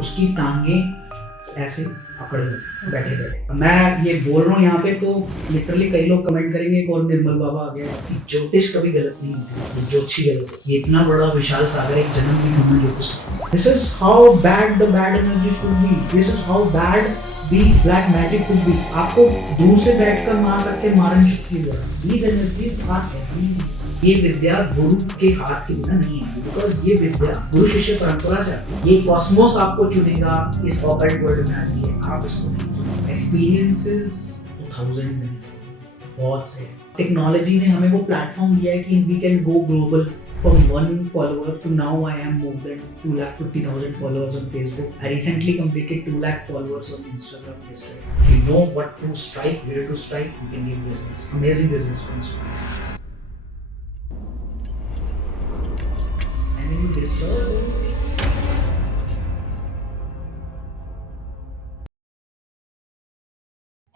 उसकी टांगे ऐसे पकड़ लो बैठे बैठे। मैं ये बोल रहा हूँ यहाँ पे तो लिटरली कई लोग कमेंट करेंगे एक और निर्मल बाबा आ गया कि ज्योतिष कभी गलत नहीं होती, ज्योतिषी गलत है। ये इतना बड़ा विशाल सागर, एक जन्म भी होना ज्योतिष। This is how bad the bad energies could be, this is how bad the black magic could be. आपको दूर से बैठकर मार सकते, मारने की जरूरत। These energies are heavy. ये विद्या गुरु के हाथ के बिना नहीं है, बिकॉज ये विद्या गुरु शिष्य परंपरा से आती है। ये कॉस्मोस आपको चुनेगा, इस ऑकल्ट वर्ल्ड में आती है, आप इसको नहीं। एक्सपीरियंसेस 1000 बहुत से। टेक्नोलॉजी ने हमें वो प्लेटफॉर्म दिया है कि we can go global from 1 follower to now I am more than 250,000 followers on Facebook. I recently completed 2 lakh followers on Instagram yesterday. If you know what to strike, where to strike, you can give business. Amazing business for Instagram. And when you discover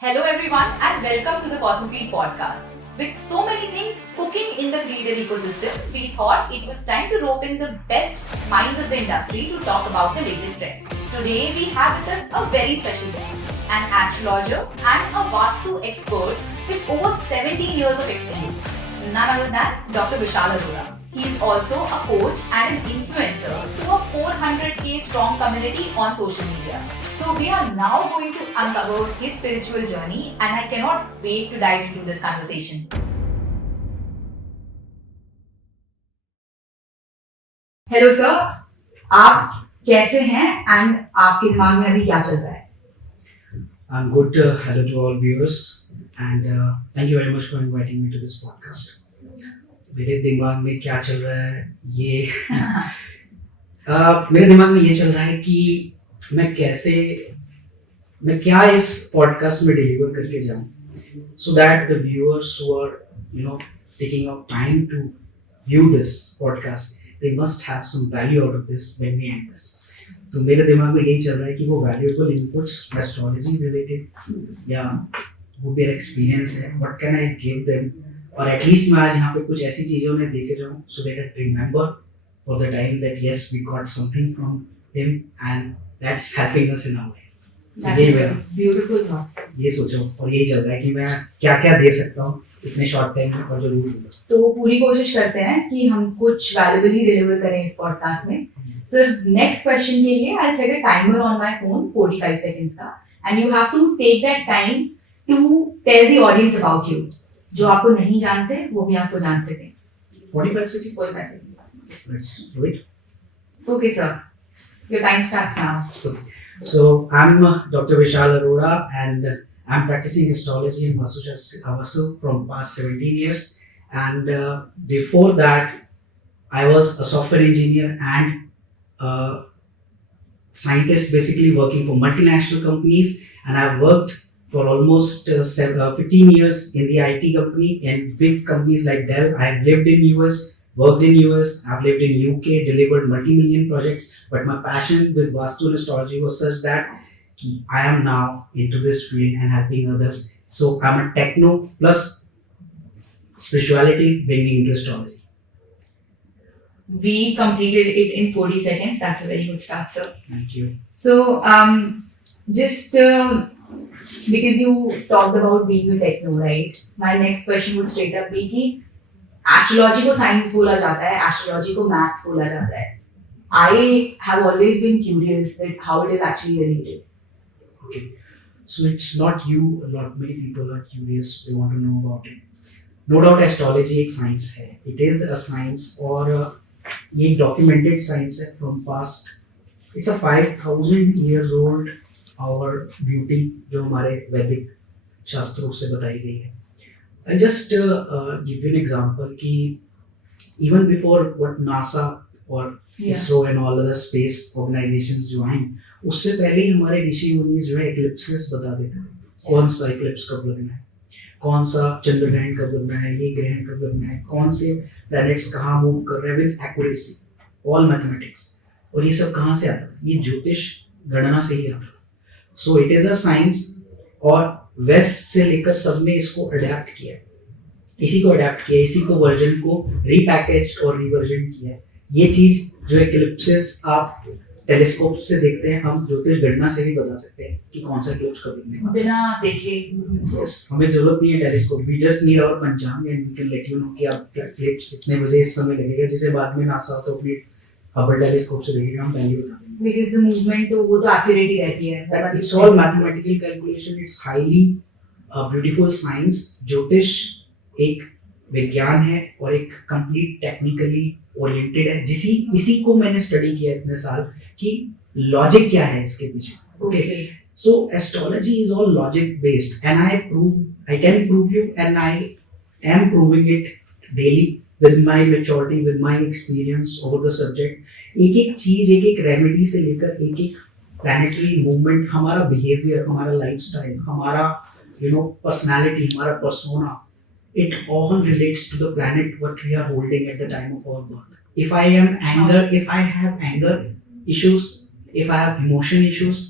Hello everyone and welcome to the Cosmofeed podcast. With so many things cooking in the creator ecosystem, we thought it was time to rope in the best minds of the industry to talk about the latest trends. Today we have with us a very special guest, an astrologer and a Vastu expert with over 17 years of experience. None other than Dr. Vishal Arora. He is also a coach and an influencer to a 400k strong community on social media. So we are now going to uncover his spiritual journey and I cannot wait to dive into this conversation. Hello sir, आप कैसे हैं and आपके दिमाग में अभी क्या चल रहा है? I'm good. Hello to all viewers and thank you very much for inviting me to this podcast. मेरे दिमाग में क्या चल रहा है ये मेरे दिमाग में ये चल रहा है कि मैं क्या इस पॉडकास्ट में डिलीवर करके जाऊं so that the viewers who are taking out time to view this podcast they must have some value out of this when we end this. तो मेरे दिमाग में यही चल रहा है कि वो वैल्यूएबल इनपुट्स एस्ट्रोलॉजी रिलेटेड या वो मेरा एक्सपीरियंस है, what can I give them, और एटलीस्ट मैं आज यहाँ पे कुछ ऐसी चीजें उन्हें दे के जाऊँ so that I remember for the time that yes we got something from him and that's helping us in our life. Beautiful thoughts. ये सोचो और यही चल रहा है कि मैं क्या क्या दे सकता हूँ इतने शॉर्ट टाइम में और जरूर दूंगा। तो पूरी कोशिश करते हैं कि हम कुछ वैल्यूबल ही डिलीवर करें इस पॉडकास्ट में। सर नेक्स्ट क्वेश्चन के लिए I set a timer on my phone 45 seconds का and you have to take that time to tell the audience about you. जो आपको नहीं जानते वो भी आपको जान सके। 45 seconds? 45 seconds. Let's do it. Okay, sir. Your time starts now. Okay. So I'm Dr. Vishal Arora and I'm practicing astrology and Vastu from past 17 years. And before that, I was a software engineer and scientist, basically working for multinational companies. And I've worked for almost 15 years in the IT company and big companies like Dell. I've lived in US, worked in US, I've lived in UK, delivered multi-million projects. But my passion with Vastu and astrology was such that I am now into this field and helping others. So I'm a techno plus spirituality bringing into astrology. We completed it in 40 seconds. That's a very good start, sir. Thank you. So, just because you talked about being a techno, right? My next question would straight up be कि astrology को science बोला जाता है, astrology को maths बोला जाता है. I have always been curious with how it is actually related. Okay, so it's not you. A lot many people are curious. They want to know about it. No doubt, astrology एक science है. It is a science और ये documented science है from past. It's a 5,000 years old. और beauty जो हमारे वैदिक शास्त्रों से बताई गई है। I just give you an example कि इवन बिफोर व्हाट नासा और ISRO and all other space organisations जो हैं, उससे पहले ही हमारे ऋषि मुनि जो है इक्लिप्सेस बता देते थे। कौन सा इक्लिप्स कब लगना है, कौन सा चंद्र ग्रहण कब लगना है, ये ग्रहण कब लगना है, कौन से प्लैनेट्स कहाँ मूव कर रहे हैं, विद एक्यूरेसी, ऑल मैथमेटिक्स। और ये सब कहाँ से आता है? ये ज्योतिष गणना से ही आता है। So it is a science और वेस्ट से लेकर सब ने इसको अडेप्ट किया है, इसी को वर्जन को रीपैकेज और रिवर्जन किया है। ये चीज जो इक्लिप्सेस आप टेलीस्कोप से देखते हैं, हम ज्योतिष गणना से भी बता सकते हैं कि कौन सा इक्लिप्स कब लगने वाला है। बिना देखे movements को। Yes, हमें जरूरत नहीं है telescope, we just need our panchang and we can let you know कि आप इक्लिप्स कितने बजे इस समय लगेगा, जिसे बाद में नासा तो अपने हबल टेलीस्कोप से देखेगा, हम पहले ही बता देंगे। Because the movement तो वो तो accurate ही रहती है। That it's all mathematical calculation, it's highly beautiful science। ज्योतिष एक विज्ञान है और एक कंप्लीट टेक्निकली ओरिएंटेड है, इसी को मैंने स्टडी किया इतने साल कि लॉजिक क्या है इसके पीछे। Okay, so astrology is all logic based and I can prove you and I am proving it daily with my maturity, with my experience over the subject। एक एक चीज, एक एक रेमेडी से लेकर एक एक प्लैनेटरी मूवमेंट, हमारा बिहेवियर, हमारा लाइफस्टाइल, हमारा पर्सनालिटी, हमारा persona, it all relates to the planet what we are holding at the time of our birth। if I have anger issues, if I have emotion issues,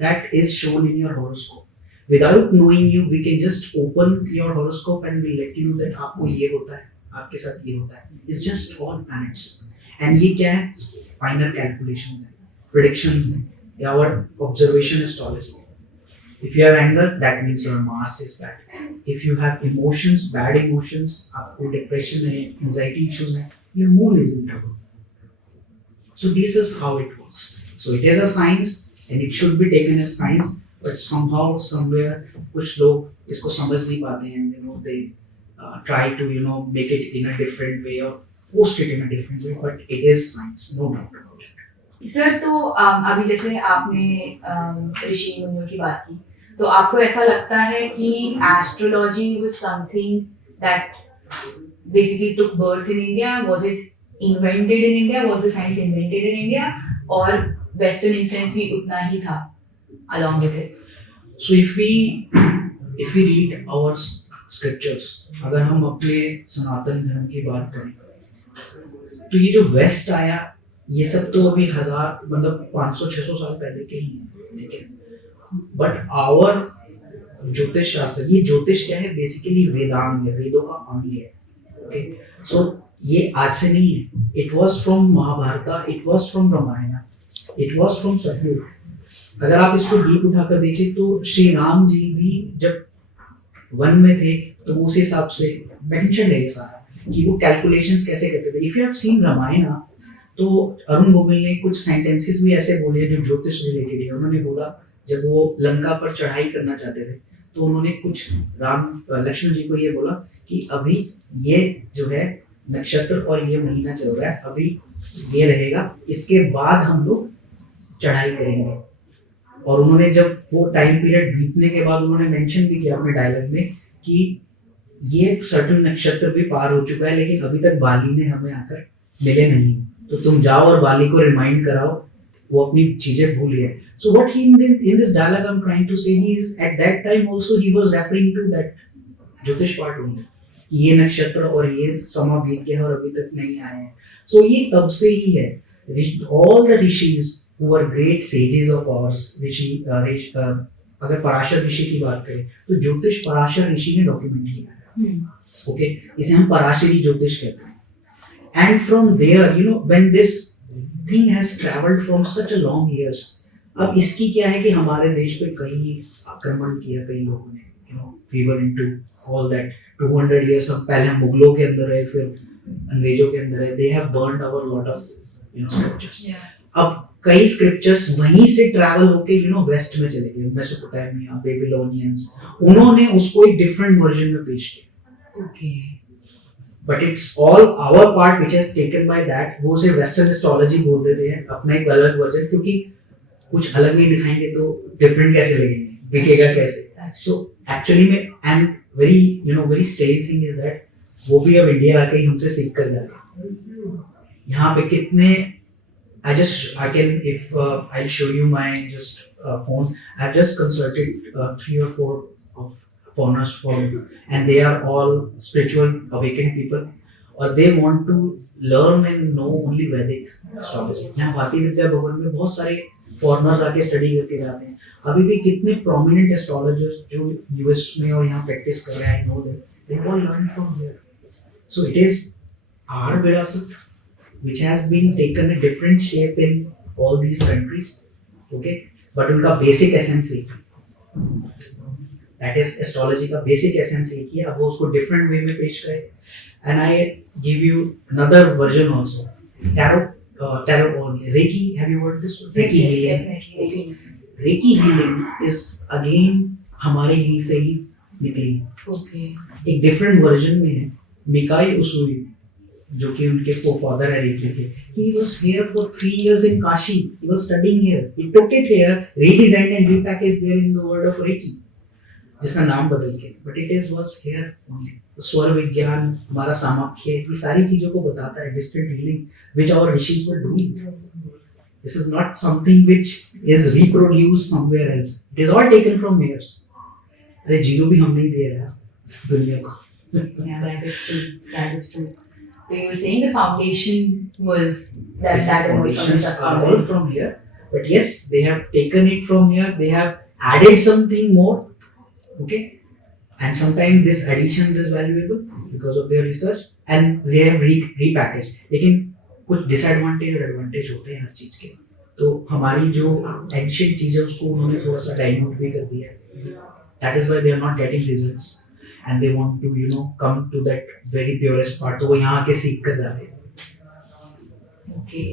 that is shown in your horoscope। without knowing you, we can just open your horoscope and we'll let you know that आपको ये होता है, आपके साथ ये होता है। it's just all planets and ये क्या है, final calculations है, predictions है, या our observation astrology। if you have anger, that means your Mars is bad। if you have emotions, bad emotions, आपको depression है, anxiety issues है, your moon is in trouble। so this is how it works। so it is a science and it should be taken as science, but somehow somewhere कुछ लोग इसको समझ नहीं पाते हैं, they try to make it in a different way or post it in a different way, but it is science, no doubt about it। Sir तो अभी जैसे आपने ऋषि मुनियों की बात की, तो आपको ऐसा लगता है कि astrology was something that basically took birth in India? Was it invented in India? Was the science invented in India? और वेस्टर्न इन्फ्लुएंस भी उतना ही था along with it? so if we read our scriptures, अगर हम अपने सनातन धर्म की बात करें, तो ये जो वेस्ट आया, ये सब तो अभी 500-600 साल पहले के ही है, ठीक है। बट आवर ज्योतिष शास्त्र, ये ज्योतिष क्या है, बेसिकली वेदांग है, वेदों का अंग है। ओके, सो ये आज से नहीं है। It was from Mahabharat, it was from Ramayan, it was from Satyug. अगर आप इसको डीप उठाकर देखें तो श्री राम जी भी जब वन में थे तो उस हिसाब से मेंशन है ये सारा कि वो कैलकुलेशंस कैसे करते थे। If you have seen Ramayan, तो अरुण गोविल ने कुछ सेंटेंसेस भी ऐसे बोले जो ज्योतिष रिलेटेड है। उन्होंने बोला जब वो लंका पर चढ़ाई करना चाहते थे तो उन्होंने कुछ लक्ष्मण जी को ये बोला कि अभी ये जो है नक्षत्र और ये महीना चल रहा है, अभी ये रहेगा, इसके बाद हम लोग चढ़ाई करेंगे। और उन्होंने जब वो टाइम पीरियड बीतने के बाद उन्होंने मेंशन भी किया अपने डायलॉग में कि ये सर्टन नक्षत्र भी पार हो चुका है, लेकिन अभी तक बाली ने हमें आकर मिले नहीं, तो तुम जाओ और बाली को रिमाइंड कराओ, वो अपनी चीजें भूल गए। So what he in this dialogue I'm trying to say, he is at that time also he was referring to that ज्योतिष पार्ट only, ये नक्षत्र और ये समा बीत गया और अभी तक नहीं आए हैं। So ये तब से ही है। All the rishis who were great sages of ours, अगर पराशर ऋषि की बात करें तो ज्योतिष पराशर ऋषि ने डॉक्यूमेंट किया है। ओके, इसे हम पराशरी ज्योतिष कहते हैं। And from there when this thing has travelled from such a long years, अब इसकी क्या है कि हमारे देश पे कई आक्रमण किया कई लोगों ने, we were into all that 200 years. हम पहले हम मुगलों के अंदर रहे, फिर अंग्रेजों के अंदर रहे, they have burned our lot of scriptures. अब कई स्क्रिप्चर्स वहीं से ट्रैवल होके वेस्ट में चले गए, मेसोपोटामिया, बेबीलोनियंस, उन्होंने उसको एक डिफरेंट वर्जन में पेश किया। Okay, but it's all our part which has taken by that. वो से वेस्टर्न एस्ट्रोलॉजी बोल देते हैं, अपना एक अलग वर्जन, क्योंकि कुछ अलग नहीं दिखाएंगे तो डिफरेंट कैसे लगेंगे, बिकेगा कैसे। सो एक्चुअली में and very strange thing is that वो भी अब इंडिया आके हमसे सीख कर जा रहे हैं। यहाँ पे कितने I can, if I'll show you my phone. I've just consulted 3 or 4 of foreigners and they are all spiritual awakened people, or they want to learn and know only Vedic astrology। यहाँ भारतीय विद्या भवन में बहुत सारे foreigners आके study करके जाते हैं। अभी भी कितने prominent astrologers जो US में और यहाँ प्रैक्टिस कर रहे हैं, I know them, they all learn from here। So it is our विरासत which has been taken a different shape in all these countries, okay, but उनका basic essence एक है, that is astrology का basic essence एक ही है. अब वो उसको different way में पेश करे. And I give you another version also, tarot only. Reiki, have you heard this? Reiki Yes, healing. definitely. Okay. Reiki healing is again हमारे ही से ही निकली. Okay. एक डिफरेंट वर्जन में है. मिकाई उसुई, जो कि उनके फोरफादर है रेकी के. He was here for 3 years in Kashi. He was studying here. He took it here, redesigned and repackaged there in the world of Reiki, जिसका नाम बदल के. But it is was here only. स्वर विज्ञान, हमारा सामाख्य, ये सारी चीजों को बताता है. Distant healing, which our rishis were doing. This is not something which is reproduced somewhere else. It is all taken from here. अरे जीरो भी हम नहीं दे रहे दुनिया को. Yeah, that is true. That is true. So you were saying the foundation was that Yes, that emerged from the foundations are all subcontinent. from here, but yes, they have taken it from here. They have added something more, okay, and sometimes this additions is valuable because of their research, and they have repackaged. लेकिन कुछ disadvantage और advantage होते हैं हर चीज के. तो हमारी जो ancient चीजें उसको उन्होंने थोड़ा सा dilute भी कर दिया है. That is why they are not getting results, and they want to come to that very purest part. तो वो यहाँ आके सीख कर जाते हैं. Okay.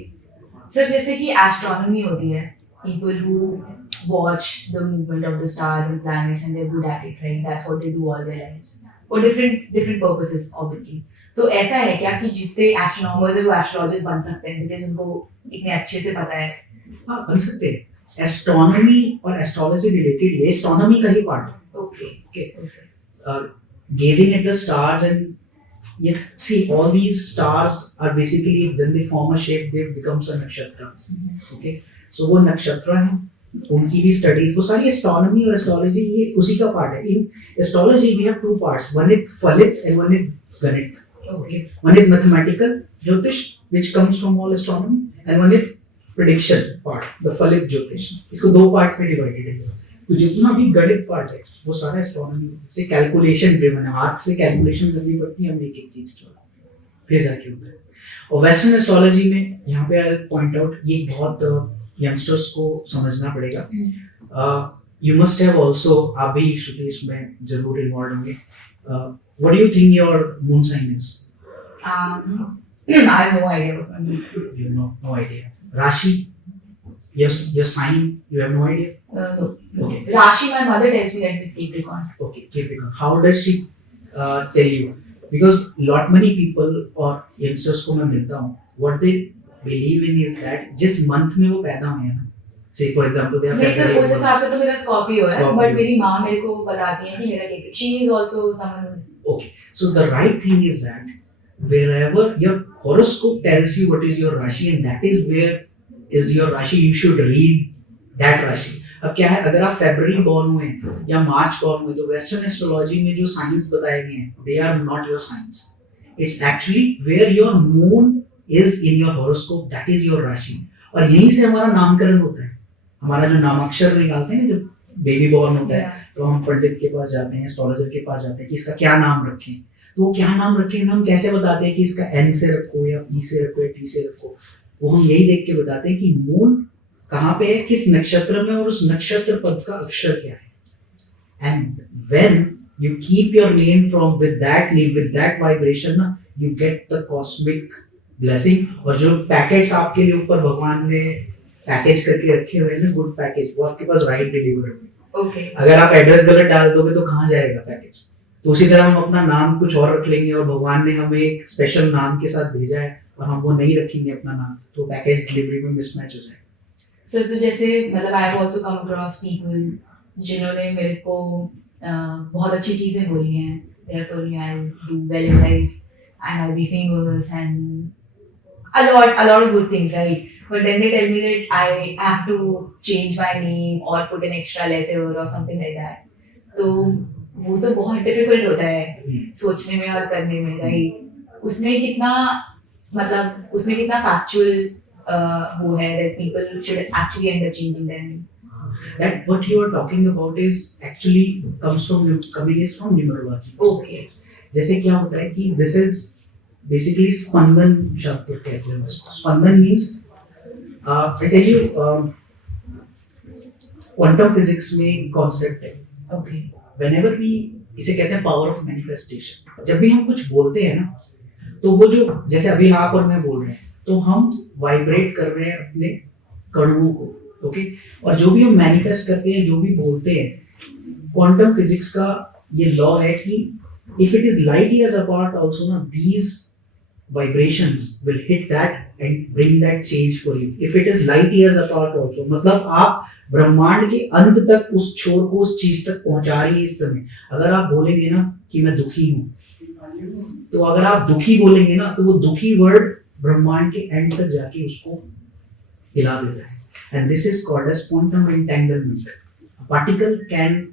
सर जैसे कि एस्ट्रोनॉमी होती है, people who watch the movement of the stars and planets and they're good at it, right? That's what they do all their lives for different purposes, obviously. तो ऐसा है क्या कि जितने एस्ट्रोनॉमर्स है वो एस्ट्रोलॉजिस्ट बन सकते हैं बिकॉज उनको इतने अच्छे से पता है? हाँ, बन सकते हैं. एस्ट्रोनॉमी और एस्ट्रोलॉजी रिलेटेड है. एस्ट्रोनॉमी का ही पार्ट है. Okay. Okay. Gazing at the stars and see all these stars are basically when they form a shape they becomes a nakshatra. Okay. So वो नक्षत्र हैं, उनकी भी स्टडीज, वो सारी एस्ट्रोनॉमी और एस्ट्रोलॉजी ये उसी का पार्ट है. In astrology we have 2 parts. One is फलित and one is गणित. Okay. One is mathematical ज्योतिष which comes from all astronomy and one is prediction part, the फलित ज्योतिष. इसको 2 पार्ट में डिवाइडेड है. तो जितना भी गणित पार्ट है वो सारा एस्ट्रोनॉमी से कैलकुलेशन ड्रिवन है. हाथ से कैलकुलेशन करनी पड़ती है हमें एक एक चीज की, फिर जाके होता है. और वेस्टर्न एस्ट्रोलॉजी में यहाँ पे आई पॉइंट आउट, ये बहुत यंगस्टर्स को समझना पड़ेगा. यू मस्ट हैव आल्सो, आप भी श्रुति इसमें जरूर इन्वॉल्व होंगे. What do you think your moon sign is? I have no idea what one is. You know, no idea. Rashi, your sign, you have no idea? No. Okay. Rashi, my mother tells me that it is Capricorn. Okay, Capricorn. How does she tell you? Because lot many people और youngsters को मैं मिलता हूँ, what they believe in is that जिस month में वो पैदा हुए हैं ना, say for example they are नहीं सर, February उस हिसाब से तो मेरा स्कॉर्पियो है, Scorpio. बट मेरी माँ मेरे को बताती है कि मेरा Capricorn. She is also someone who's Okay, so the right thing is that wherever your horoscope tells you what is your Rashi and that is where is your Rashi, you should read that Rashi. अब क्या है, अगर आप February born हुए या March born हुए तो western astrology में जो साइंस बताए गए हैं they are not your signs. It's actually where your moon is in your horoscope, that is your Rashi. और यहीं से हमारा नामकरण होता है. हमारा जो नामाक्षर निकालते हैं ना जब बेबी बॉर्न होता है, तो हम पंडित के पास जाते हैं, एस्ट्रोलॉजर के पास जाते हैं कि इसका क्या नाम रखें. तो वो क्या नाम रखें हम कैसे बताते हैं कि इसका एन से रखो या पी से रखो या टी से रखो. वो हम यही देख के बताते हैं कि मून कहाँ पे है, किस नक्षत्र में, और उस नक्षत्र पद का अक्षर क्या है. And when you keep your name from with that name with that vibration ना, you get the cosmic blessing. और जो पैकेट्स आपके लिए ऊपर भगवान ने पैकेज करके रखे हुए हैं ना, गुड पैकेज, वो आपके पास राइट डिलीवर है. okay. अगर आप एड्रेस गलत डाल दोगे तो कहाँ जाएगा पैकेज. तो उसी तरह हम अपना नाम कुछ और रख लेंगे और भगवान ने हमें एक स्पेशल नाम के साथ भेजा है और हम वो नहीं रखेंगे अपना नाम, तो पैकेज डिलीवरी में मिसमैच हो जाएगा. सर तो जैसे मतलब I have also come across people जिन्होंने मेरे को बहुत अच्छी चीजें बोली हैं. They have told me I will do well in life and I will be famous and a lot of good things, right? But then they tell me that I have to change my name or put an extra letter or something like that. तो वो तो बहुत difficult होता है सोचने में और करने में, राइट? उसमें कितना मतलब उसमें कितना फैक्चुअल वो है that people should actually end up changing their name. That what you are talking about is actually coming is from numerology. Okay. जैसे क्या होता है कि this is basically स्पंदन शास्त्र कहते हैं उसको. स्पंदन means I tell you, quantum physics में कॉन्सेप्ट है, Okay. whenever we, इसे कहते हैं पावर ऑफ मैनिफेस्टेशन। जब भी हम कुछ बोलते हैं ना, तो वो जो, जैसे अभी आप और मैं बोल रहे हैं, तो हम वाइब्रेट कर रहे हैं अपने कणुओं को, ओके। और जो भी हम मैनिफेस्ट करते हैं, जो भी बोलते हैं, क्वांटम फिजिक्स का ये लॉ है कि if it is light years apart also ना, these vibrations will hit that and bring that change for you if it is light years apart also। मतलब आप ब्रह्मांड के अंत तक उस छोर को, उस चीज तक पहुंचा रही है इस समय। अगर आप बोलेंगे ना कि मैं दुखी हूं, तो अगर आप दुखी बोलेंगे ना, तो वो दुखी वर्ड ब्रह्मांड के एंड तक जाके उसको हिला देता है। And this is called as quantum entanglement. Particle can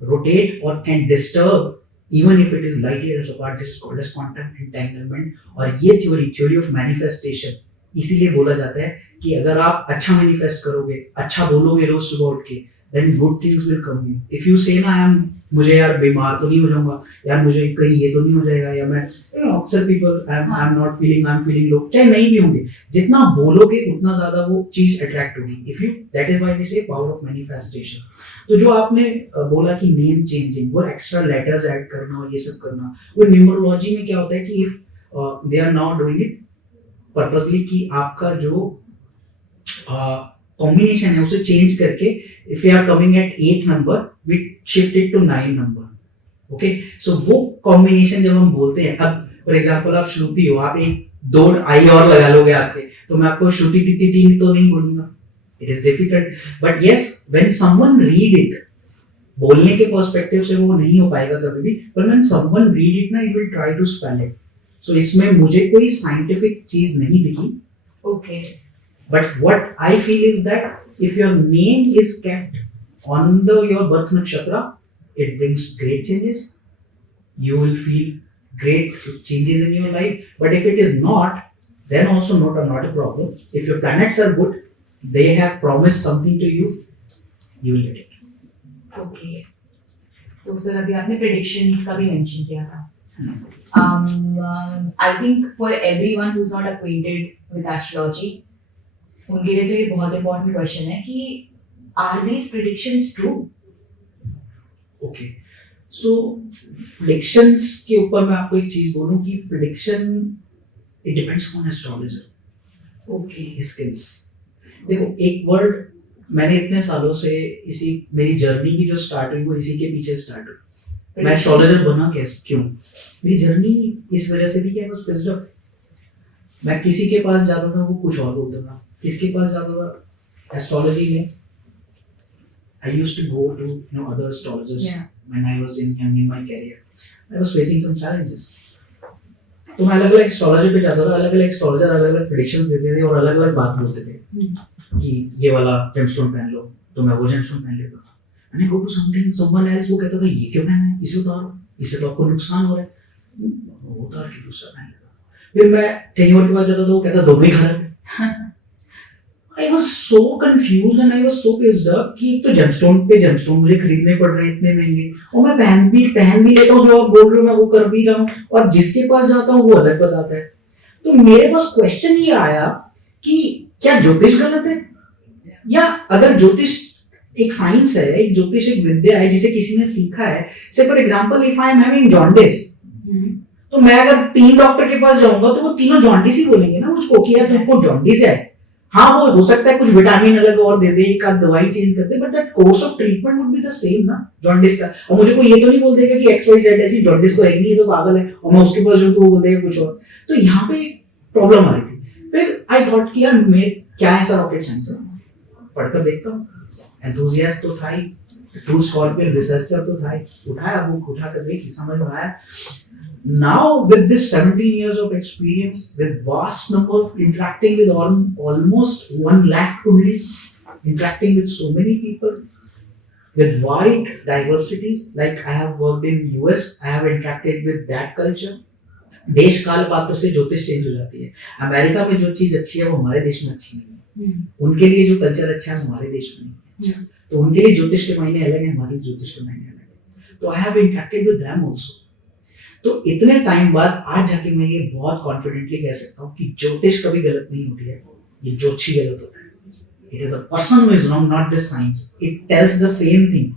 rotate or can disturb even if it is light years apart। This is called as quantum entanglement। और ये theory of manifestation इसीलिए बोला जाता है कि अगर आप अच्छा मैनिफेस्ट करोगे, अच्छा बोलोगे रोज सुबह उठ के, then good things will come you। if you say ना मुझे यार बीमार तो नहीं हो जाऊंगा, यार मुझे कहीं ये तो नहीं हो जाएगा, या मैं अक्सर people I'm not feeling, I'm feeling low, चाहे नहीं भी होंगे, जितना बोलोगे उतना ज्यादा वो चीज अट्रैक्ट होगी। if you, that is why we say power of manifestation। तो जो आपने बोला कि नेम चेंजिंग, वो एक्स्ट्रा लेटर्स ऐड करना और ये सब करना, वो न्यूमरोलॉजी में क्या होता है कि if they are now doing it purposely, कि आपका जो कॉम्बिनेशन है उसे चेंज करके, if you are coming at 8 number, we shift it to 9 number, okay. So वो कॉम्बिनेशन जब हम बोलते हैं, अब फॉर एग्जांपल आप श्रुति हो, आप एक 2 आई और लगा लोगे आपके, तो मैं आपको श्रुति तिथि 3 तो नहीं बोलूंगा, it is difficult, but yes when someone read it, बोलने के पर्सपेक्टिव से वो नहीं हो पाएगा कभी भी, but when someone read it ना, it will try to spell it। so इसमें मुझे कोई साइंटिफिक चीज नहीं दिखी, Okay. but what I feel is that if your name is kept on your birth nakshatra, it brings great changes, you will feel great changes in your life। but if it is not, then also not a problem। if your planets are good, they have promised something to you, you will get it। Okay. तो sir अभी आपने predictions का भी mention किया था। I think for everyone who's not acquainted with astrology, उनके लिए तो ये बहुत important question है कि are these predictions true? Okay, so predictions के ऊपर मैं आपको एक चीज बोलूं कि prediction it depends on astrologer। Okay. skills। देखो एक वर्ड, मैंने इतने सालों से इसी, मेरी जर्नी भी जो स्टार्ट हुई वो इसी के पीछे स्टार्ट हुई। मैं एस्ट्रोलॉजर बना कैसे, क्यों? मेरी जर्नी इस वजह से भी क्या, बस बिजनेस। मैं किसी के पास जाता था वो कुछ और बोलता था, किसके पास जाता था एस्ट्रोलॉजी में, I used to go to other astrologers when I was in my career, I was facing some challenges. तो मैं अलग अलग एस्ट्रोलॉजर पे जाता था, अलग अलग एस्ट्रोलॉजर अलग अलग प्रेडिक्शंस देते थे और अलग अलग बात बोलते थे कि ये वाला जेमस्टोन पहन लो, तो मैं वो जेमस्टोन पहन लेता था। मैंने गो टू समवन एल्स, वो कहता था ये क्यों पहना है, इसे उतारो, इससे तो आपको नुकसान हो रहा है, वो उतार के दूसरा पहन लेता था। फिर मैं कहीं और के पास जाता था, वो कहता दोनों ही खराब है। I was so confused and I was so pissed up कि एक तो जेमस्टोन पे जेमस्टोन मुझे खरीदने पड़ रहे हैं इतने महंगे, और मैं पहन भी लेता हूँ, जो आप बोल रहे हो मैं वो कर भी रहा हूँ, और जिसके पास जाता हूँ वो अलग बताता है। तो मेरे पास क्वेश्चन ये आया कि क्या ज्योतिष गलत है, या अगर ज्योतिष एक साइंस है, एक ज्योतिष एक विद्या है जिसे किसी ने सीखा है, से for example if I am having jaundice, तो मैं अगर 3 डॉक्टर के पास जाऊंगा तो वो तीनों जॉन्डिस ही बोलेंगे ना मुझको कि यार तुमको जॉन्डिस है। हाँ वो हो सकता है कुछ विटामिन अलग और दे दे, एक आध दवाई चेंज कर दे, but that course of treatment would be the same ना जॉन्डिस का। और मुझे कोई ये तो नहीं बोल देगा कि एक्स वाई जेड है जी जॉन्डिस को है नहीं, ये तो पागल है, और मैं उसके पास जाऊं तो वो बोल देगा कुछ और। तो यहाँ पे प्रॉब्लम आ रही थी। फिर आई थॉट कि यार मैं क्या ऐसा रॉकेट साइंस है, पढ़कर देखता हूँ। एंथुसियास्ट तो था ही, ट्रू स्कॉर्पियन रिसर्चर तो था ही, उठाया बुक, उठा कर देखी, समझ में आया। Now with this 17 years of experience, with vast number of interacting with almost 1 lakh kundlis, interacting with so many people, with wide diversities, like I have worked in US, I have interacted with that culture। देश काल पात्र से ज्योतिष change हो जाती है। America में जो चीज अच्छी है वो हमारे देश में अच्छी नहीं है, उनके लिए जो कल्चर अच्छा है हमारे देश में नहीं है, तो उनके लिए ज्योतिष के महीने अलग है, हमारे ज्योतिष के महीने अलग है। तो I have interacted with them also. तो इतने टाइम बाद आज जाके मैं ये बहुत कॉन्फिडेंटली कह सकता हूँ कि ज्योतिष कभी गलत नहीं होती है, ये ज्योतिषी गलत होता है। It is a person who is wrong, not the science. It tells the same thing.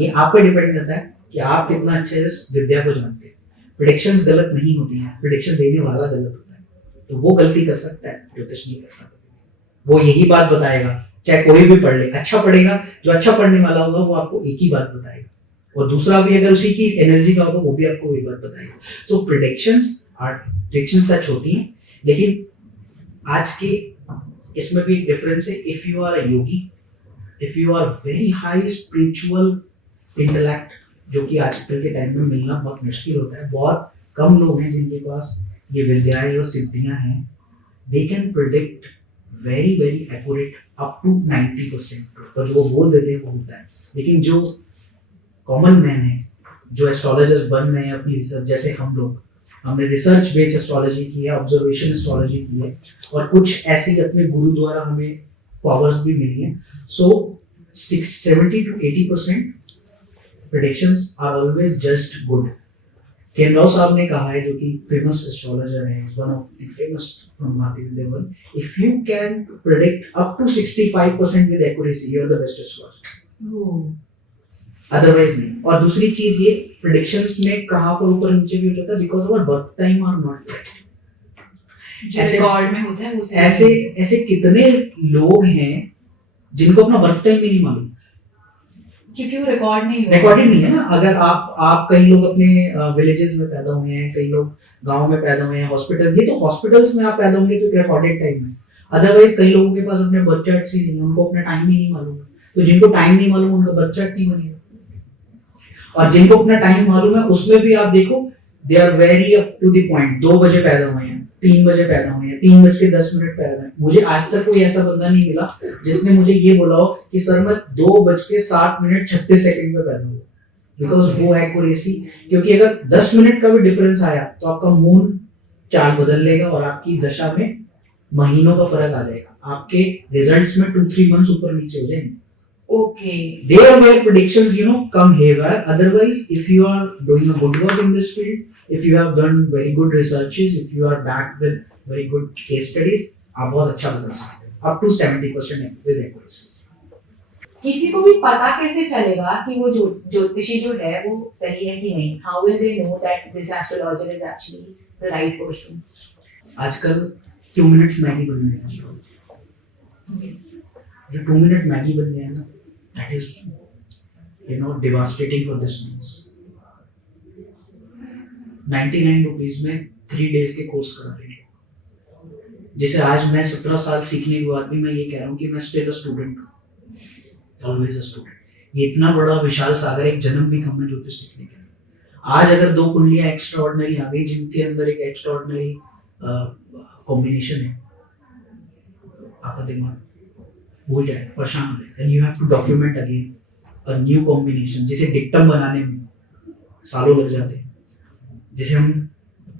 ये आप पे डिपेंड करता है कि आप कितना अच्छे से इस विद्या को जानते हैं. प्रेडिक्शंस गलत नहीं होती हैं, प्रेडिक्शन देने वाला गलत होता है. तो वो गलती कर सकता है, ज्योतिष नहीं कर सकता. वो यही बात बताएगा, चाहे कोई भी पढ़ ले. अच्छा पढ़ेगा, जो अच्छा पढ़ने वाला होगा वो आपको एक ही बात बताएगा, और दूसरा भी अगर उसी की एनर्जी का होगा वो भी आपको वही बात बताएगा. सो प्रेडिक्शंस सच होती हैं, लेकिन आज के इसमें भी एक डिफरेंस है. If you are a yogi, if you are very high spiritual intellect, जो कि आजकल के टाइम में मिलना बहुत मुश्किल होता है, बहुत कम लोग हैं जिनके पास ये विद्याएं और सिद्धियां हैं. They can predict very very accurate up to 90%. और जो वो बोल देते हैं वो होता है. लेकिन जो कॉमन मैन है, जो एस्ट्रोलॉजर्स बन गए हैं अपनी रिसर्च, जैसे हम लोग, हमने रिसर्च बेस्ड एस्ट्रोलॉजी की है, ऑब्जर्वेशन एस्ट्रोलॉजी की है, और कुछ ऐसी अपने गुरु द्वारा हमें पावर्स भी मिली हैं. सो 70 to 80% predictions are always just good. केन राव साहब ने कहा है, जो कि फेमस एस्ट्रोलॉजर है, one of the famous from Bharatiya Vidya world, if you can predict up to 65% with accuracy, you are the best astrologer. Otherwise नहीं. और दूसरी चीज ये, प्रेडिक्शंस में कहां पर ऊपर नीचे भी हो जाता है, because our birth time are not correct. जो रिकॉर्ड में होता है वो सही ऐसे ऐसे कितने लोग हैं जिनको अपना बर्थ टाइम भी नहीं मालूम, क्योंकि वो रिकॉर्डेड नहीं है ना. अगर आप कई लोग अपने विलेजेस में पैदा हुए हैं, कई लोग गांव में पैदा हुए हैं, हॉस्पिटल, ये तो हॉस्पिटल्स में आप पैदा होंगे तो रिकॉर्डेड टाइम है. अदरवाइज कई लोगों के पास अपने बर्थ चार्ट ही नहीं है, उनको अपना टाइम ही नहीं मालूम. तो जिनको टाइम नहीं मालूम उनका बर्थ चार्ट नहीं बनेगा. और जिनको अपना टाइम मालूम है उसमें भी आप देखो, they are very up to the point. 2 बजे पैदा हुए हैं, 3 बजे पैदा हुए हैं, 3:10 पैदा हुए. मुझे आज तक कोई ऐसा बंदा नहीं मिला जिसने मुझे ये बोला हो कि सर मैं 2:07:36 में पैदा हुआ. बिकॉज वो एक्यूरेसी, क्योंकि अगर 10 मिनट का भी डिफरेंस आया तो आपका मून चाल बदल लेगा और आपकी दशा में महीनों का फर्क आ जाएगा. आपके रिजल्ट्स में 2-3 मंथ्स ऊपर नीचे हो जाएंगे. Okay. There where predictions, come haywire. Otherwise, if you are doing a good work in this field, if you have done very good researches, if you are backed with very good case studies, आप बहुत अच्छा बता सकते हैं. Up to 70% with accuracy. किसी को भी पता कैसे चलेगा कि वो ज्योतिषी जो है वो सही है कि नहीं? How will they know that this astrologer is actually the right person? आजकल 2 मिनट्स मैगी बन गए हैं. Yes. जो 2 मिनट मैगी बन गए हैं ना, that is devastating for this news. 99 rupees में 3 days के कोर्स करा रहे हैं. जिसे आज मैं 17 साल सीखने के बाद भी मैं ये कह रहा हूँ कि मैं स्टिल अ स्टूडेंट हूँ, ऑलवेज अ स्टूडेंट. ये इतना बड़ा विशाल सागर, एक जन्म भी कम है ज्योतिष सीखने के लिए. आज अगर 2 कुंडलियां एक्स्ट्रा ऑर्डिनरी आ गई जिनके अंदर एक एक्स्ट्रा ऑर्डिनरी कॉम्बिनेशन है, आपका दिमाग भूल जाए, परेशान हो जाए. And you have to document again a new combination, जिसे डिक्टम बनाने में सालों लग जाते हैं. जिसे हम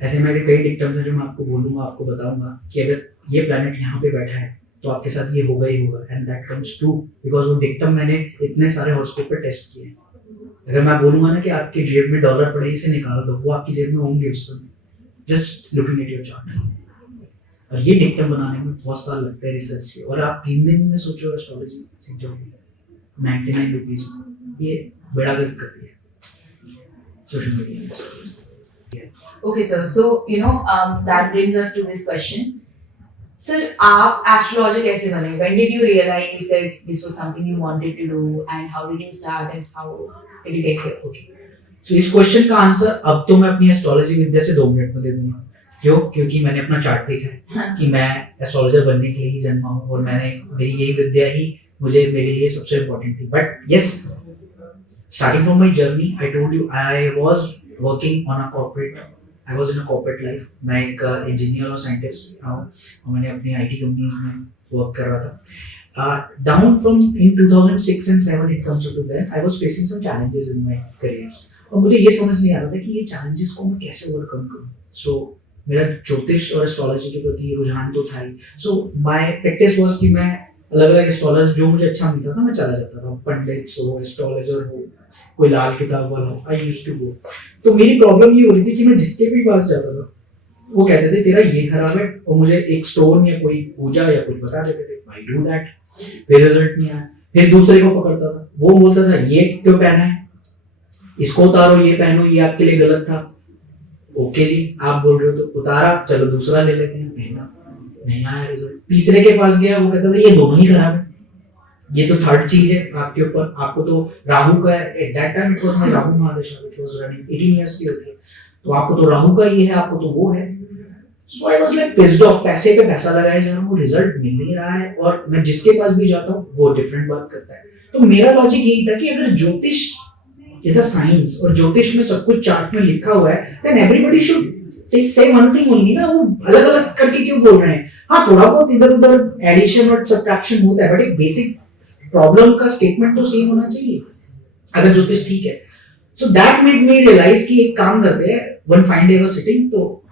ऐसे मेरे कई डिक्टम्स हैं जो मैं आपको बोलूंगा, आपको बताऊंगा कि अगर ये प्लैनेट यहाँ पे बैठा है तो आपके साथ ये होगा ही होगा. And that comes true because वो डिक्टम मैंने इतने सारे हॉरोस्कोप पे टेस्ट किए. अगर मैं बोलूंगा ना कि आपकी जेब में डॉलर पड़े, इसे निकाल दो, वो आपकी जेब में होंगे उस समय, just looking at your chart. और ये डिक्टम बनाने में बहुत साल लगते हैं रिसर्च के, और आप 3 दिन में सोचो एस्ट्रोलॉजी सीख जाओगे 99 रुपीज में. ये बड़ा गर्व करती है social media. Okay, sir. So, that brings us to this question. Sir, आप astrologer कैसे बने? When did you realize that this was something you wanted to do, and how did you start, and how did you get here? Okay. So इस question का answer अब तो मैं अपनी astrology विद्या से 2 मिनट में दे दूंगा. क्यों? क्योंकि मैंने अपना चार्ट देखा है कि मैं एस्ट्रोलॉजर बनने के लिए ही जन्मा हूँ, और मेरी यही विद्या ही मेरे लिए सबसे इम्पोर्टेंट थी. But yes, starting from my journey, I told you I was working on a corporate, I was in a corporate life. मैं एक इंजीनियर और साइंटिस्ट रहा हूँ, और मैंने अपनी आईटी कंपनीज में वर्क कर रहा था. Down from in 2006 and 7 it comes to that I was facing some challenges in my career, और मुझे ये समझ नहीं आ रहा था कि ये challenges को मैं कैसे ओवरकम करूँ. So मेरा ज्योतिष और एस्ट्रोलॉजी के प्रति रुझान तो था ही. So my practice was कि मैं अलग अलग एस्ट्रोलॉजर जो मुझे अच्छा मिलता था मैं चला जाता था. पंडित हो, एस्ट्रोलॉजर हो, कोई लाल किताब वाला हो, आई यूज्ड टू गो. तो मेरी प्रॉब्लम ये हो रही थी कि मैं जिसके भी पास जाता था वो कहते थे तेरा ये खराब है, और मुझे एक स्टोन या कोई पूजा या कुछ बता देते थे. I do that. फिर रिजल्ट नहीं आया, फिर दूसरे को पकड़ता था, वो बोलता था ये क्यों पहना है, इसको उतारो, ये पहनो, ये आपके लिए गलत था। ओके जी, आप बोल रहे हो तो उतारा, चलो दूसरा ले लेते हैं, पहना, नहीं आया रिजल्ट। तीसरे के पास गया, वो कहता था ये दोनों ही खराब है, ये तो थर्ड चीज है आपके ऊपर, आपको तो राहु का है। At that time it was my Rahu mahadasha which was running 18 years की होती है, तो आपको तो राहु का ये है, आपको तो वो है। So I was like pissed off, पैसे पे पैसा लगाया जा रहा है, वो रिजल्ट मिल नहीं रहा है, और मैं जिसके पास भी जाता हूँ वो डिफरेंट बात करता है। तो मेरा लॉजिक यही था कि अगर ज्योतिष इज अ साइंस और ज्योतिष में सब कुछ चार्ट में लिखा हुआ है, then everybody should say one thing only ना, वो अलग अलग करके क्यों बोल रहे हैं। हाँ, थोड़ा बहुत इधर उधर एडिशन और सब्ट्रैक्शन होता है, बट एक बेसिक प्रॉब्लम का स्टेटमेंट तो सेम होना चाहिए अगर ज्योतिष ठीक है। So that made me realise कि एक काम करते हैं, one fine day was sitting, तो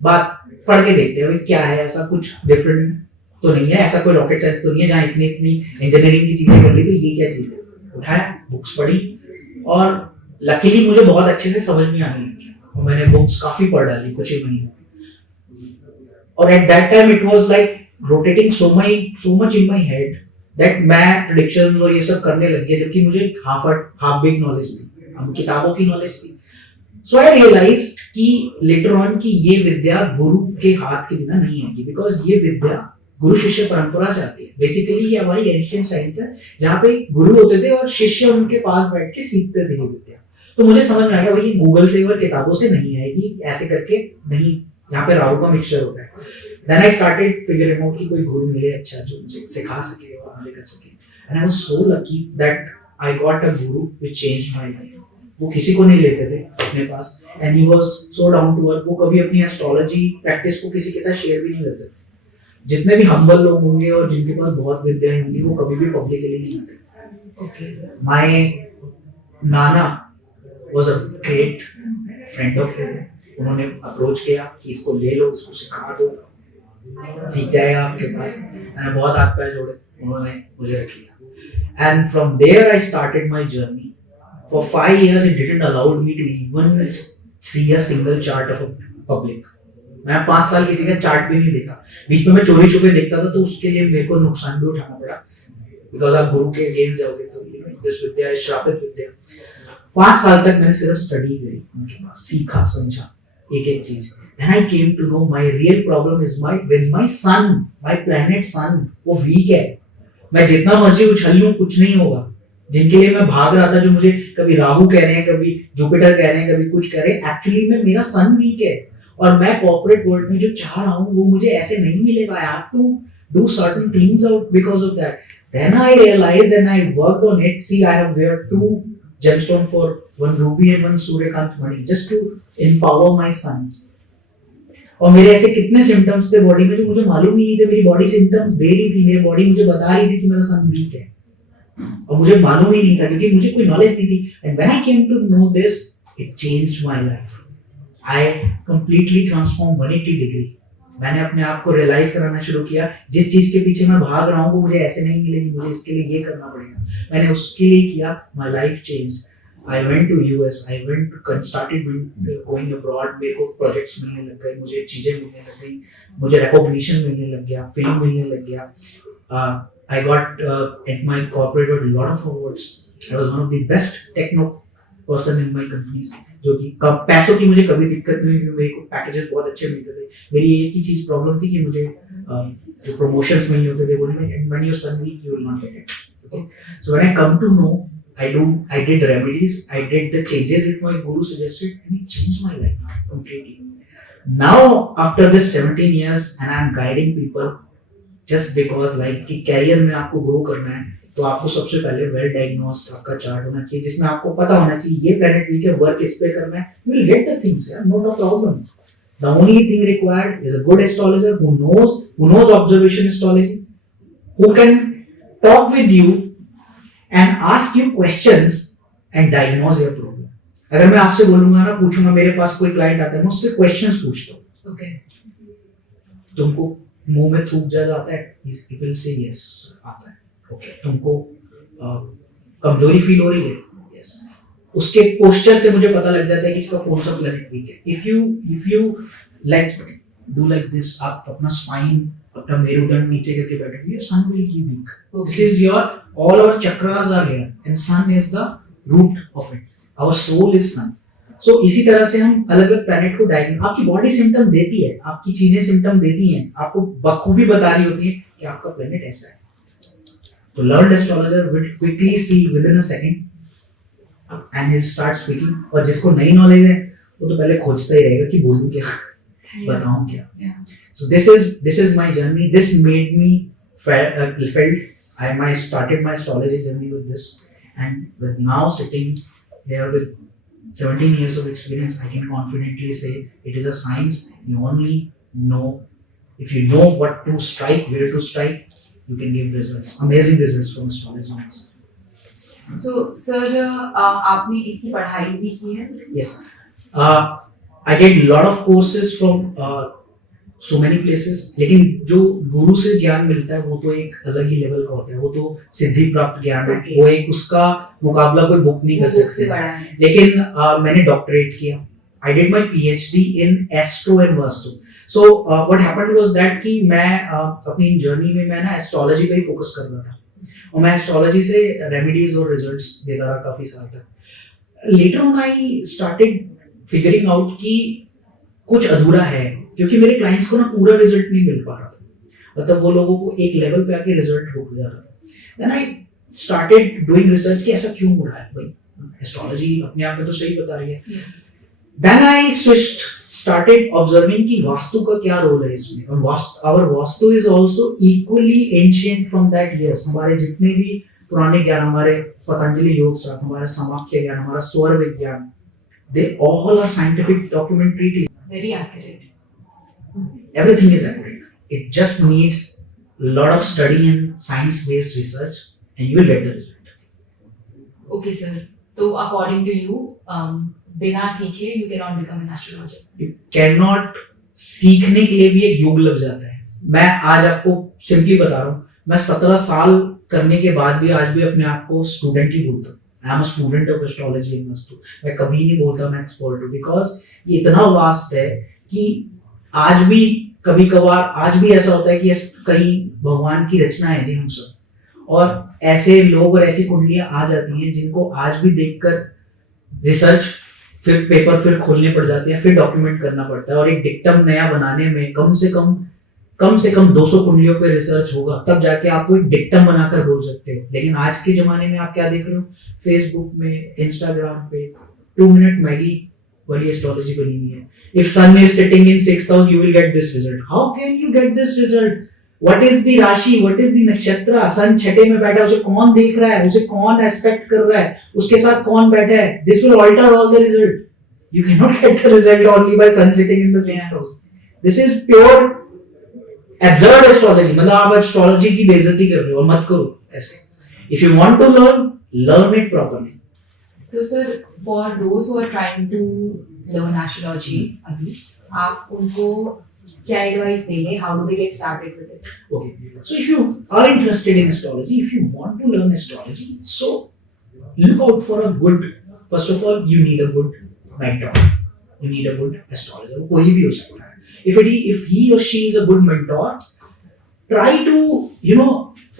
बात पढ़ के देखते हैं क्या है, ऐसा कुछ डिफरेंट तो नहीं है, ऐसा कोई रॉकेट साइंस तो नहीं है जहाँ इतनी इतनी इंजीनियरिंग की चीजें कर ली, तो ये क्या चीज है। उठाया, बुक्स पढ़ी, और लकीली मुझे बहुत अच्छे से समझ में आने लगी, और मैंने बुक्स काफी पढ़ डाली कुछ ही महीनों में। और eight that time it was like rotating so much in my head that मैं प्रेडिक्शंस और ये सब करने लग गया, जबकि मुझे हाफ बिग नॉलेज थी, हम किताबों की नॉलेज थी। सो आई रियलाइज कि लेटर ऑन कि ये विद्या गुरु के हाथ के बिना नहीं आएगी, बिकॉज ये विद्या गुरु शिष्य परंपरा से आती है। बेसिकली ये हमारी एंशिएंट साइंस है, जहाँ पे गुरु होते थे और शिष्य उनके पास बैठ के सीखते थे ये विद्या। तो मुझे समझ में आ गया भाई गूगल से और किताबों से नहीं आएगी, ऐसे करके नहीं, यहाँ पे राहु का मिक्सचर होता है। Then I started figuring out कि कोई गुरु मिले अच्छा जो मुझे सिखा सके और मुझे कर सके, and I was so lucky that I got a Guru which changed my life. वो किसी को नहीं लेते थे अपने पास, and he was so down to earth. वो कभी अपनी एस्ट्रोलॉजी प्रैक्टिस को किसी के साथ शेयर भी नहीं करते थे। जितने भी हम्बल लोग होंगे और जिनके पास बहुत विद्याएं होंगी, वो कभी भी पब्लिकली नहीं आते। Okay, my Nana was a great friend of him. उन्होंने अप्रोच किया कि इसको ले लो, इसको सिखा दो, सीख जाएगा आपके पास। मैंने बहुत हाथ पैर जोड़े, उन्होंने मुझे रख लिया, and from there I started my journey. For 5 years, it didn't allow me to even see a single chart of a public. मैं 5 साल किसी का चार्ट भी नहीं देखा। बीच में मैं चोरी छुपे देखता था, तो उसके लिए मेरे को नुकसान भी उठाना पड़ा, बिकॉज आप गुरु के अगेंस्ट जाओगे तो दिस विद्या है श्रापित विद्या। 5 साल तक मैंने सिर्फ स्टडी करी उनके पास, सीखा, समझा एक एक चीज। Then I came to know my real problem is with my sun, my planet sun, वो वीक है। मैं जितना मर्जी उछल लूं कुछ नहीं होगा। जिनके लिए मैं भाग रहा था, जो मुझे कभी राहु कह रहे हैं, कभी जुपिटर कह रहे हैं, कभी कुछ कह रहे हैं, एक्चुअली में मेरा सन वीक है, और मैं कॉर्पोरेट वर्ल्ड में जो चाह रहा हूँ वो मुझे ऐसे नहीं मिलेगा। I have to do certain things out because of that. Then I realised and I worked on it. See, I have wear 2 gemstone for one ruby and one सूर्यकांत मणि just to empower my sun। और मेरे ऐसे कितने symptoms थे body में जो मुझे मालूम ही नहीं थे। मेरी बॉडी सिम्टम्स दे रही थी, मेरी बॉडी मुझे बता रही थी कि मेरा सन वीक है, और मुझे मालूम ही नहीं था क्योंकि मुझे कोई नॉलेज नहीं थी। And when I came to know this, it changed my life. I completely transform 180 degree. मैंने अपने आप को रियलाइज कराना शुरू किया, जिस चीज के पीछे मैं भाग रहा हूँ वो मुझे ऐसे नहीं मिलेगी, मुझे इसके लिए ये करना पड़ेगा। मैंने उसके लिए किया, my life change. I went to US, I went to started going abroad. मेरे को प्रोजेक्ट्स मिलने लग गए, मुझे चीजें मिलने लग गई, मुझे रिकॉग्निशन मिलने लग गया, फेम मिलने लग गया। I got at my corporate world a lot of awards. I was one of the best techno person in my companies. जो कि पैसों की मुझे कभी दिक्कत नहीं हुई, मेरे को पैकेजेस बहुत अच्छे मिलते थे। मेरी एक ही चीज प्रॉब्लम थी कि मुझे जो प्रमोशंस मिलने होते थे वो नहीं, when you're son weak you will not get it. Okay? So when I come to know, I did remedies, I did the changes which my guru suggested, and it changed my life completely. Now after this 17 years and I'm guiding people, just because like कि career में आपको grow करना है, तो आपको सबसे पहले well diagnosed आपका चार्ट होना चाहिए, जिसमें आपको पता होना चाहिए ये प्लैनेट वीक है, वर्क इस पे करना है, you will get the things, यार, no problem. The only thing required is a good astrologer who knows observation astrology, who can talk with you and ask you questions and diagnose your problem. अगर मैं आपसे बोलूंगा ना, पूछूंगा, मेरे पास कोई client आता है, मैं उससे क्वेश्चंस पूछता हूँ, ओके, तुमको मुंह में थूक ज्यादा आता है, he will say yes, आता है, ओके, तुमको कमजोरी फील हो रही है, yes, उसके पोस्चर से मुझे पता लग जाता है कि इसका कौन सा प्लैनेट वीक है। If you like do like this, आप अपना स्पाइन अपना मेरुदंड नीचे करके बैठेंगे, your sun will be weak. This Okay. is your, all our chakras are here and sun is the root of it. Our soul is sun. So इसी तरह से हम अलग अलग प्लैनेट को डायग्नोस, आपकी बॉडी सिम्टम देती है, आपकी चीजें सिम्टम देती हैं, आपको बखूबी बता रही होती है कि आपका प्लैनेट ऐसा है. तो learned astrologer will quickly see within a second and he'll start speaking. और जिसको नई नॉलेज है वो तो पहले खोजता ही रहेगा कि बोलूं क्या, बताऊं क्या. Yeah. So this is my journey. This made me felt I started my astrology journey with this, and with now sitting here with 17 years of experience, I can confidently say it is a science. You only know, if you know what to strike, where to strike, you can give results, amazing results from astrology. So, sir, आपने इसकी पढ़ाई भी की है? Yes, I did lot of courses from so many places, लेकिन जो गुरु से ज्ञान मिलता है वो तो एक अलग ही लेवल का होता है, वो तो सिद्धि प्राप्त ज्ञान है. Okay. वो एक उसका मुकाबला कोई बुक नहीं कर वो book से सकती. बड़ा है. लेकिन मैंने डॉक्टरेट किया. I did my PhD in Astro and Vastu. So what happened was that कि मैं अपनी जर्नी में मैं ना एस्ट्रोलॉजी पे ही फोकस कर रहा था, और मैं एस्ट्रोलॉजी से रेमेडीज और रिजल्ट्स देता रहा काफी साल तक. Later on I started figuring out कि कुछ अधूरा है, क्योंकि मेरे क्लाइंट्स को ना पूरा रिजल्ट नहीं मिल पा रहा था, मतलब वो लोगों को एक लेवल पे आके रिजल्ट रुक जा रहा था. Then I started doing research कि ऐसा क्यों हो रहा है भाई, एस्ट्रोलॉजी अपने आप में तो सही बता रही है. Then I switched, started observing कि वास्तु का क्या रोल है इसमें, और our vastu is also equally ancient from that years. हमारे जितने भी पुराने ज्ञान, हमारे पतंजलि योग शास्त्र, हमारा समाख्या ज्ञान, हमारा स्वर विज्ञान, they all are scientific document treaties. Very accurate. Everything is accurate. It just needs a lot of study and science-based research, and you will get the result. Okay, sir. तो according to you, बिना सीखे you cannot become an astrologer. You cannot, सीखने के लिए भी एक युग लग जाता है. मैं आज आपको सिंपली बता रहा हूँ, मैं 17 साल करने के बाद भी आज भी अपने आप को स्टूडेंट ही बोलता हूँ. I am a student of astrology and vastu. मैं कभी नहीं बोलता मैं एक्सपर्ट हूँ, बिकॉज ये इतना वास्ट है कि आज भी कभी कभार आज भी ऐसा होता है कि कहीं भगवान की रचना है जी हम सब, और ऐसे लोग और ऐसी कुंडलियां आ जाती हैं जिनको आज भी देखकर रिसर्च, फिर पेपर फिर खोलने पड़ जाते हैं, फिर डॉक्यूमेंट करना पड़ता है, और एक डिक्टम नया बनाने में कम से कम 200 कुंडलियों पे रिसर्च होगा, तब जाके आप वो एक डिक्टम बनाकर बोल सकते हो. लेकिन आज के जमाने में आप क्या देख रहे हो, फेसबुक में, इंस्टाग्राम पे 2 मिनट मैगी वाली एस्ट्रोलॉजी बनी हुई है. If sun is sitting in 6th house you will get this result. How can you get this result? What is the rashi, what is the nakshatra? Sun छठे में बैठा है, उसे कौन देख रहा है, उसे कौन एस्पेक्ट कर रहा है, उसके साथ कौन बैठा है? This will alter all the result. You can not get the result only by sun sitting in the 6th house. This is pure absurd astrology. मतलब आप एस्ट्रोलॉजी की बेइज्जती कर रहे हो, और मत करो ऐसे. If you want to learn it properly. तो sir, for those who are trying to learn astrology, अभी आप उनको क्या एडवाइस देंगे? How do they get started with it? Okay, so if you are interested in astrology, if you want to learn astrology, so look out for a good, first of all, you need a good mentor. You need a good astrologer. कोई भी हो सकता है. If he or she is a good mentor, try to,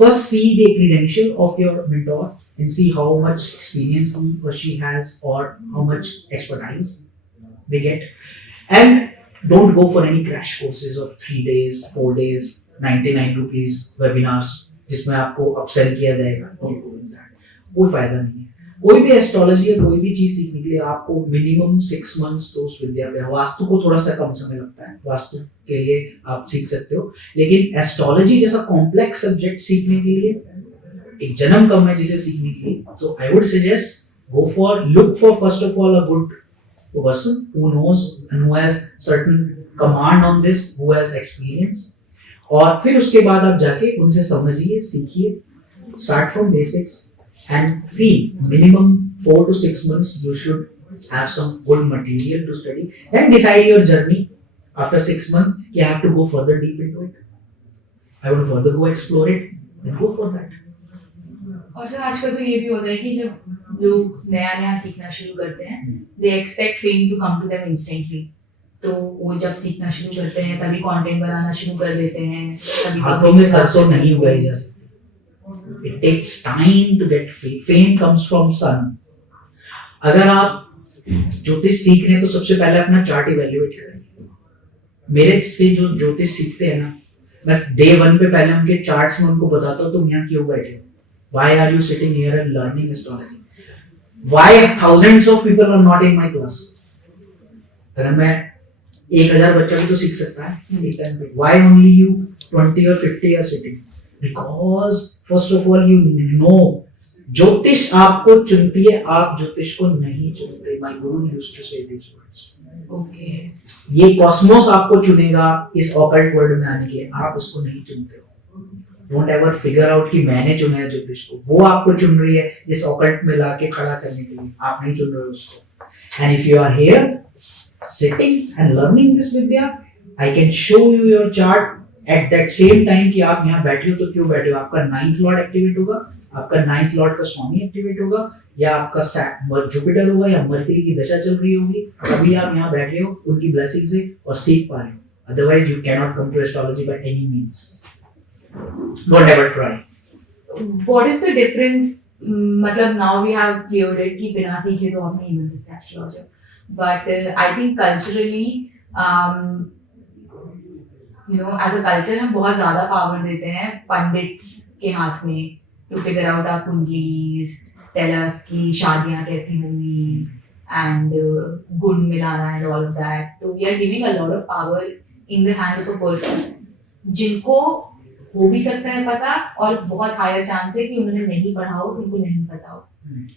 first see the credential of your mentor and see how much experience he or she has, or how much expertise they get. And don't go for any crash courses of 3 days, 4 days, 99 rupees webinars जिसमें आपको upsell किया जाएगा. कोई फायदा नहीं है. कोई भी एस्ट्रोलॉजी या कोई भी चीज सीखने के लिए आपको मिनिमम 6 months तो उस विद्या पे. वास्तु को थोड़ा सा कम समय लगता है, वास्तु के लिए आप सीख सकते हो, लेकिन एस्ट्रोलॉजी जैसा कॉम्प्लेक्स सब्जेक्ट सीखने के लिए एक जन्म कम है जिसे सीखने के लिए. तो I would suggest look for first of all a good person who knows and who has certain command on this, who has experience, और फिर उसके बाद आप जाके उनसे समझिए, सीखिए. Start from basics and see, minimum 4 to 6 months you should have some good material to study. Then decide your journey after 6 months. You have to go further deep into it. I want to further go explore it. Then go for that. और sir, आजकल तो ये भी होता है कि जब लोग नया नया सीखना शुरू करते हैं, they expect fame to come to them instantly. तो वो जब सीखना शुरू करते हैं तभी कंटेंट बनाना शुरू कर देते हैं, तभी हाथों में सरसों नहीं उगाई जा सकती। It takes time to get fame comes from sun. अगर आप ज्योतिष सीख रहे हैं तो सबसे पहले अपना चार्ट इवेल्युएट करेंगे। मेरे से जो ज्योतिष सीखते हैं ना, बस डे 1 पे पहले उनके चार्ट्स में उनको बताता हूँ तुम यहाँ क्यों बैठे हो, why are you sitting here and learning astrology, why thousands of people are not in my class. अगर मैं 1000 बच्चा भी तो सीख सकता है एक टाइम पे, व्हाई ओनली यू 20 और 50 are sitting, because first of all you know ज्योतिष आपको चुनती है, आप ज्योतिष को नहीं चुनते। माय गुरु यूज्ड टू से दिस वर्ड्स। ओके, ये कॉस्मोस आपको चुनेगा इस ऑकल्ट वर्ल्ड में आने के लिए, आप उसको नहीं चुनते हो। डोंट एवर फिगर आउट कि मैंने चुना है ज्योतिष को, वो आपको चुन रही है इस ऑकल्ट में लाके खड़ा करने के लिए, आप नहीं चुन रहे हो उसको। And if you are here sitting and learning this vidya, I can show you your chart at that same time कि आप यहाँ बैठे हो तो क्यों बैठे हो। आपका 9th लॉर्ड एक्टिवेट होगा, आपका 9th लॉर्ड का स्वामी एक्टिवेट होगा, या आपका जुपिटर होगा, या मर्करी की दशा चल रही होगी, तभी आप यहाँ बैठे हो उनकी ब्लेसिंग से और सीख पा रहे हो। Otherwise you can not come to astrology by any means. Don't ever try. What is the difference? मतलब now we have cleared it कि बिना सीखे तो आप नहीं बन सकते astrologer, but I think culturally you know as a culture हम बहुत ज्यादा पावर देते हैं पंडित्स के हाथ में to figure out our kundlis, tell us कि शादियां कैसी होंगी एंड गुण मिलाना एंड ऑल ऑफ दैट। तो we are giving a lot of power in the hand of a person जिनको हो भी सकता है पता, और बहुत हायर चांस है कि उन्होंने नहीं पढ़ा हो, उनको नहीं पता हो।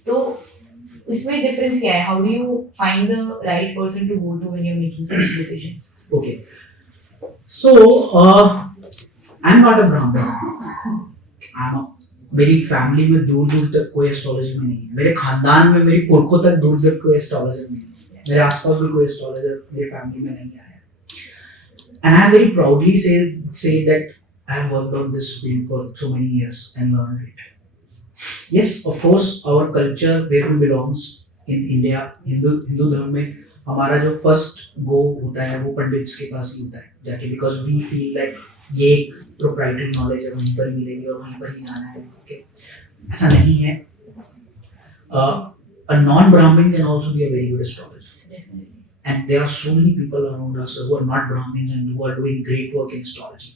तो इसमें डिफरेंस क्या है? How do you find the right person to go to when you are making such decisions? Okay. So, I'm not a Brahmin. मेरी फैमिली में दूर दूर तक कोई एस्ट्रोलॉजी में नहीं है, मेरे खानदान में मेरी पुरखों तक दूर तक कोई एस्ट्रोलॉजर नहीं है, मेरे आसपास भी कोई एस्ट्रोलॉजर मेरी फैमिली में नहीं आया। And I very proudly say that I have worked on this field for so many years and learned it. Yes, of course, our culture where we belongs in India, Hindu धर्म में हमारा जो first go होता है वो pandits के पास ही होता है जाके, बिकॉज वी फील दैट ये एक प्रोप्राइटरी नॉलेज है, वहीं पर मिलेगी और वहीं पर ही जाना है। ओके, ऐसा नहीं है। A non-Brahmin can also be a very good astrologer. Definitely. And there are so many people around us who are not Brahmins and who are doing great work in astrology.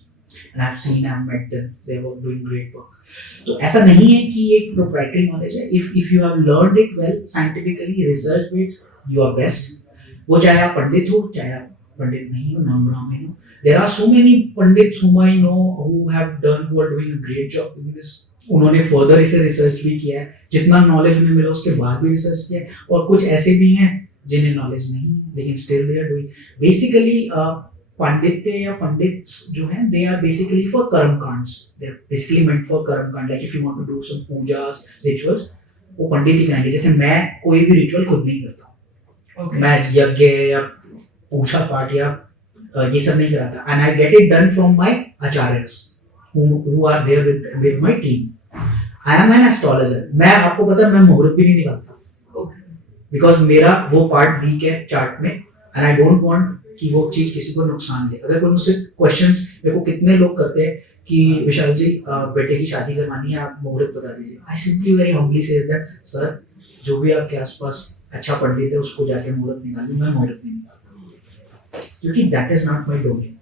And I've seen, I've met them, they are doing great work. तो ऐसा नहीं है कि ये एक proprietary knowledge है। if you have learned it well, scientifically, research it, you are best. वो चाहे आप पंडित हो, चाहे आप पंडित नहीं हो, नॉन ब्राह्मण हो। There are so many pandits whom I know who are doing a great job in this. उन्होंने फर्दर इसे रिसर्च भी किया है, जितना नॉलेज उन्हें मिला उसके बाद भी रिसर्च किया है, और कुछ ऐसे भी हैं जिन्हें नॉलेज नहीं है लेकिन still they are doing. Basically पांडित्य या पंडित्स जो हैं, they are basically for karmakands, they are basically meant for karmakand. Like if you want to do some pujas, rituals, वो पंडित ही कराएंगे। जैसे मैं कोई भी रिचुअल खुद नहीं करता, Okay. मैं यज्ञ या पूजा पाठ या ये सब नहीं कराता, and I get it done from my acharyas who are there with my team. I am an astrologer. मैं आपको पता है मैं मुहूर्त भी नहीं निकालता, बिकॉज मेरा वो पार्ट वीक है चार्ट में, एंड आई डोंट वांट कि वो चीज किसी को नुकसान दे। अगर कोई मुझसे क्वेश्चंस, मेरे को कितने लोग करते हैं कि विशाल जी बेटे की शादी करवानी है, आप मुहूर्त बता दीजिए। I simply very humbly says that sir, जो भी आपके आसपास अच्छा पंडित है उसको जाके मुहूर्त निकालिए, मैं मुहूर्त नहीं निकालता, क्योंकि that is not my domain.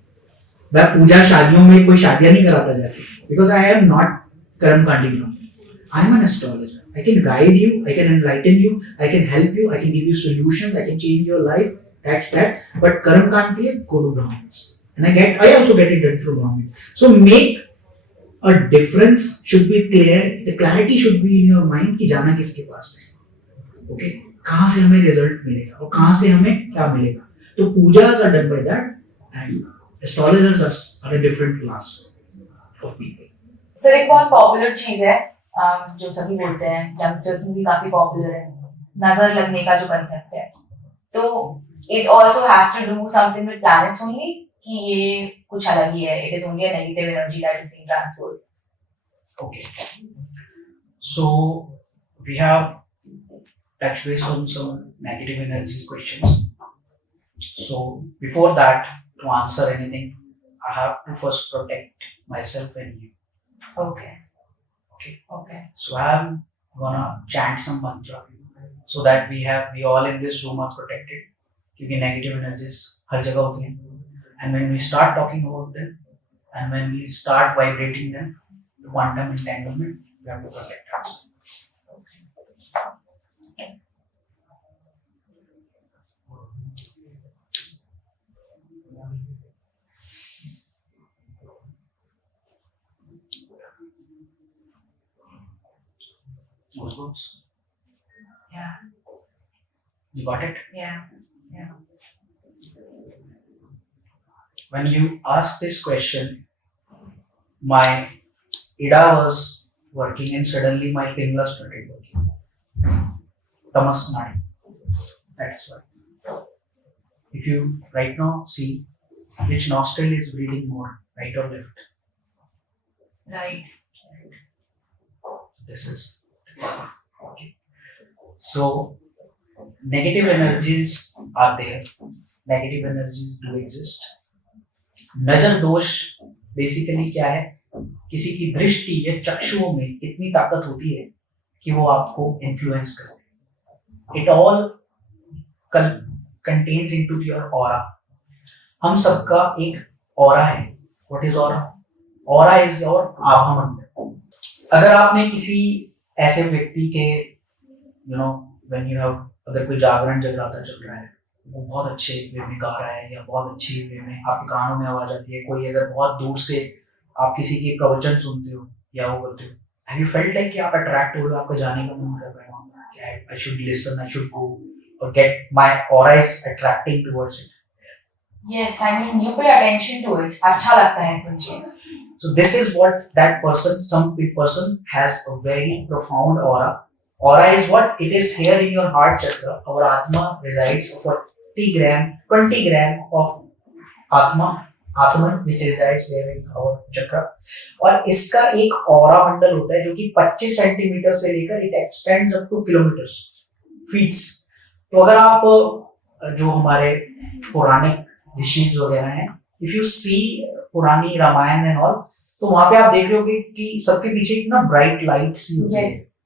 मैं पूजा शादियों में कोई शादियां नहीं कराता जाके, बिकॉज आई एम नॉट कर्मकांडी ब्राह्मण, I am an astrologer. I can guide you, I can enlighten you, I can help you, I can give you solutions, I can change your life. That's that. But Karam can't be a go to Brahmins. And I also get it done through Brahmin. So make a difference should be clear. The clarity should be in your mind कि जाना किसके पास है. Okay? कहाँ से हमें result मिलेगा और कहाँ से हमें क्या मिलेगा. तो पूजाs are done by that, and astrologers are a different class of people. Sir एक बहुत पॉपुलर चीज है जो सभी बोलते हैं, यंगस्टर्स में भी काफी पॉपुलर है, नजर लगने का जो कंसेप्ट है। तो it also has to do something with planets only, कि ये कुछ अलग ही है, it is only a negative energy that is being transferred? Okay. So we have touched base on some negative energies questions. So before that, to answer anything, I have to first protect myself and you. Okay. Okay. Okay. So I'm gonna chant some mantra so that we all in this room are protected. क्योंकि negative energies हर जगह होती हैं. And when we start talking about them, and when we start vibrating them, the quantum entanglement, we have to protect ourselves. Goosebumps? Yeah. You got it? Yeah. Yeah. When you ask this question, my Ida was working and suddenly my Pingla started working. Tamas Nadi. That's why. If you right now see which nostril is breathing more, right or left, Right. this is okay. So negative energies are there. Negative energies do exist. नजर दोष basically क्या है, किसी की दृष्टि या चक्षुओं में इतनी ताकत होती है कि वो आपको इन्फ्लुएंस करते हैं. It all contains into your aura. हम सबका एक ऑरा है. What is aura? Aura is your abha mandal. अगर आपने किसी ऐसे व्यक्ति के व्हेन यू हैव, अगर कोई जागरण जगराता चल रहा है, वो बहुत अच्छे वे में गा रहा है या बहुत अच्छे वे में आपके कानों में आवाज आती है, कोई अगर बहुत दूर से आप किसी के प्रवचन सुनते हो या वो करते हो, हैव यू फेल्ट लाइक कि आप अट्रैक्ट हो रहे हो, आपका जाने का मन कर रहा है, I should listen, I should go और get my aura is attracting towards it. Yes, I mean you pay attention to it. अच्छा लगता है सुन के. So this is what that person, some person has a very profound aura. Aura is what? It is here in your heart chakra. Our Atma resides 20 gram of Atman which resides there in our chakra. और इसका एक aura मंडल होता है जो कि 25 centimetre से लेकर it extends up to kilometers, feet. तो अगर आप जो हमारे पुराने ऋषि वगैरह हैं, इफ यू सी पुरानी रामायण एंड ऑल, तो वहां पे आप देख रहे होगे कि सबके पीछे इतना ब्राइट लाइट सी होती है.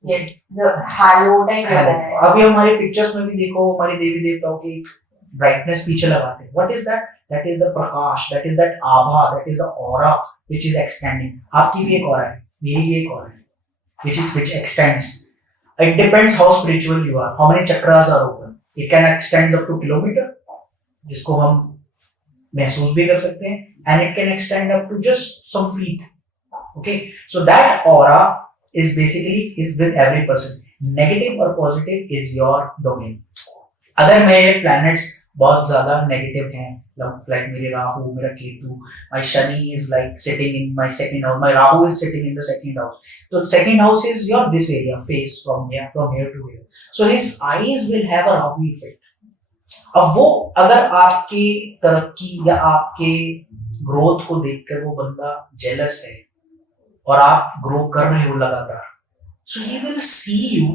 Yes, the halo type होता है. अभी हमारे पिक्चर्स में भी देखो, हमारे देवी देवताओं की ब्राइटनेस पीछे लगाते हैं. What is that? That is the prakash, that is that aabha, that is the aura which is extending. आपकी भी एक ऑरा है, मेरी भी एक ऑरा है which extends. It depends how spiritual you are, how many chakras are open. It can extend up to kilometer, जिसको हम महसूस भी कर सकते हैं, and it can extend up to just some feet. Okay, so that aura is basically is with every person. Negative or positive is your domain. अगर मेरे planets बहुत ज्यादा negative हैं, like मेरे राहु, मेरा Ketu, my Shani is like sitting in my second house, my Rahu is sitting in the second house. So second house is your this area, face from here to here. So his eyes will have a Rahu effect. अब वो अगर आपकी तरक्की या आपके growth को देखकर वो बंदा जेलस है और आप ग्रो कर रहे हो लगातार, so he will see you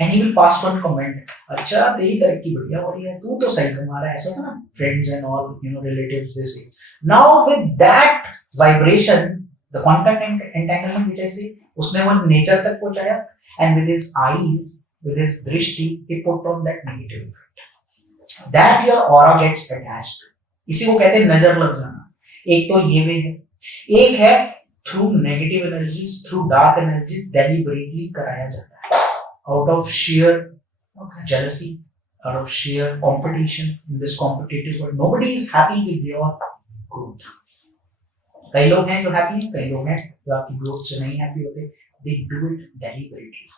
and he will pass one comment, अच्छा तेरी तरक्की बढ़िया हो रही है, तू तो सही कमा रहा है, ऐसा ना फ्रेंड्स एंड ऑल रिलेटिव्स दे से. Now with that vibration, the quantum entanglement which I से, उसने वो नेचर तक पहुंचाया, and with his eyes, with his drishti, he put on that negative effect. That your aura gets attached. इसी को कहते हैं नजर लग जाना. एक तो ये वे है, एक है through negative energies, through dark energies deliberately कराया जाता है, out of sheer jealousy, out of sheer competition in this competitive world. Nobody is happy with your growth. कई लोग हैं जो happy हैं, कई लोग हैं जो आपकी growth से नहीं happy होते. They do it deliberately.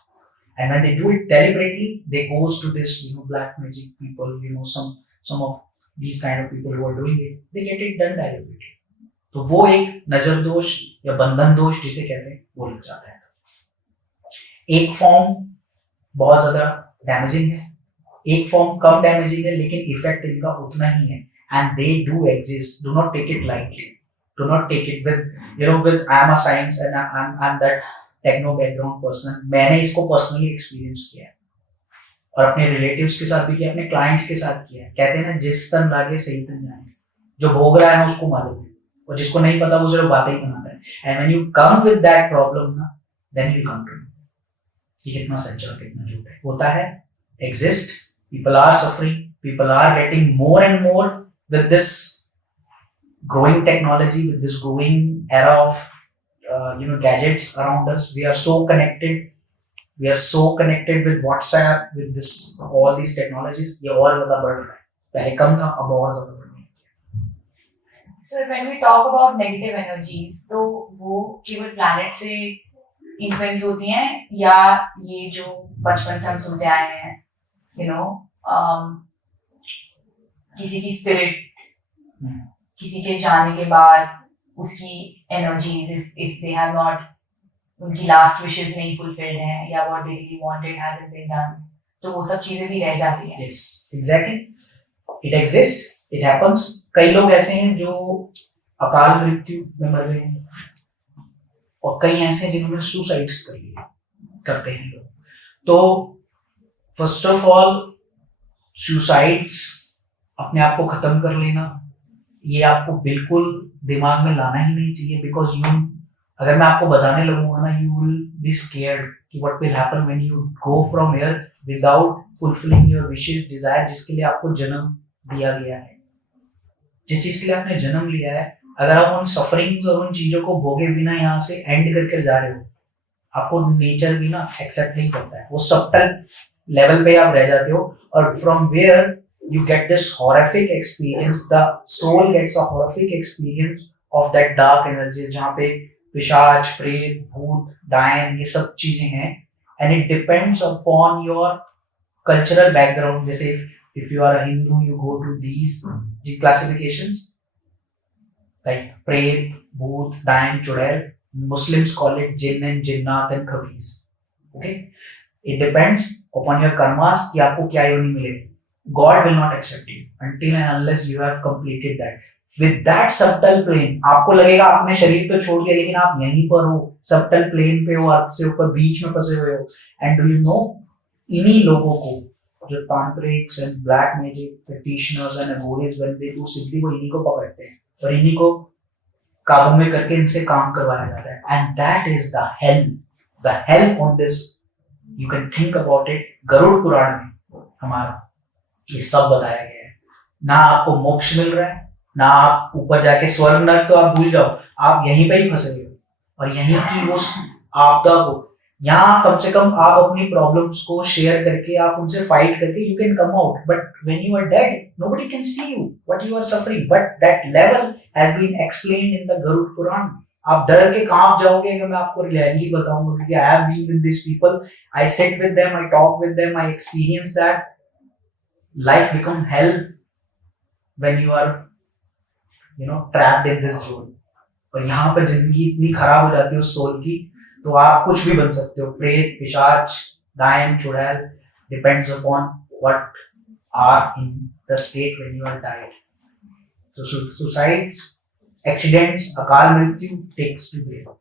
And when they do it deliberately, they goes to this, black magic people, some of these kind of people who are doing it, they get it done deliberately. तो वो एक नजर दोष या बंधन दोष जिसे कहते हैं, वो लग जाता है. एक फॉर्म बहुत ज्यादा डैमेजिंग है, एक फॉर्म कम डैमेजिंग है, लेकिन इफेक्ट इनका उतना ही है. And they do exist. Do not take it lightly. Do not take it with I am a science and I'm that techno background person. मैंने इसको पर्सनली एक्सपीरियंस किया है. और अपने रिलेटिव्स के साथ भी किया, अपने क्लाइंट्स के साथ किया। कहते हैं ना, जिस तन लागे सही तन जाए। जो भोग रहा है ना उसको मालूम है, और जिसको नहीं पता वो सिर्फ बातें ही बनाता है। And when you come with that problem ना, देन यू कम टू कि कितना सच्चा और कितना झूठ है। होता है, exist, people are suffering, people are getting more and more with this growing technology, with this growing era of gadgets around us. We are so connected, with WhatsApp, with this all these technologies. ये और ज़्यादा बढ़ रहा है, पहले कम था, अब और ज़्यादा बढ़ रहा है। Sir, when we talk about negative energies, तो वो केवल planet से influence होती हैं, या ये जो बचपन से हम सुनते आए हैं, किसी की spirit, किसी के जाने के बाद उसकी energies, if they have not, उनकी लास्ट विशेस नहीं फुलफिल्ड हैं, या what they really wanted hasn't been done, तो वो सब चीजें भी रह जाती हैं। Yes, exactly, it exist, it happens. कई लोग ऐसे हैं जो अकाल मृत्यु में मर गए हैं, और कई ऐसे हैं जिन्होंने सुसाइड्स करते हैं लोग। तो फर्स्ट ऑफ ऑल, सुसाइड्स, अपने आप को खत्म कर लेना, ये आपको बिल्कुल दिमाग में लाना ही नहीं चाहिए। बिकॉज अगर मैं आपको बताने लगूंगा ना, यू विल बी स्केयर्ड कि what will happen when you go from here without fulfilling your wishes, desire, जिसके लिए आपको जन्म दिया गया है, जिस चीज के लिए आपने जन्म लिया है। अगर आप उन सफरिंग्स और उन चीजों को भोगे बिना यहाँ से एंड करके जा रहे हो, आपको नेचर भी ना एक्सेप्ट नहीं करता है, वो सबटल लेवल पे आप रह जाते हो। और from where you get this horrific experience, the soul gets a horrific experience of that dark energies, जहाँ पे पिशाच, प्रेत, भूत, डायन, ये सब चीजें हैं। and it depends upon your cultural background. जैसे if you are a Hindu, you go to these classifications like प्रेत, भूत, डायन, चुड़ैल. Muslims call it jinn and jinnat and khabis. Okay, it depends upon your karmas कि आपको क्या योनि मिलेगी। God will not accept you until and unless you have completed that. With that subtle plane, आपको लगेगा आपने शरीर तो छोड़ दिया, लेकिन आप यहीं पर हो, subtle plane पे हो, आपसे ऊपर बीच में फंसे हुए हो। And do you know, इन्हीं लोगों को, जो तांत्रिक्स and black magic practitioners and agoris, when they do सिद्धि, वो इन्हीं को पकड़ते हैं और इन्हीं को काबू में करके इनसे काम करवाया जाता है। And that is the hell on this. You can think about it. Garuda Purana में हमारा ये सब बताया गया है। ना आपको मोक्ष मिल रहा है, ना आप ऊपर जाके स्वर्ग नरक, तो आप भूल जाओ, आप यहीं पे ही फंसे हुए हो। और यहीं की वो आपदा को, यहाँ कम से कम आप अपनी प्रॉब्लम्स को शेयर करके, आप उनसे फाइट करके, you can come out. But when you are dead, nobody can see you what you are suffering. But that level has been explained in the Garuda Purana. आप डर के कांप जाओगे अगर मैं आपको रियलिटी बताऊंगा, क्योंकि I have been with this people, I sit with them, I talk with them, I experience that life become hell when you are trapped in this zone. और यहाँ पर जिंदगी इतनी खराब हो जाती है उस सोल की, तो आप कुछ भी बन सकते हो, प्रेत, पिशाच, डायन, चुड़ैल, depends upon what are in the state when you are died. So suicides, accidents, अकाल मृत्यु takes to death,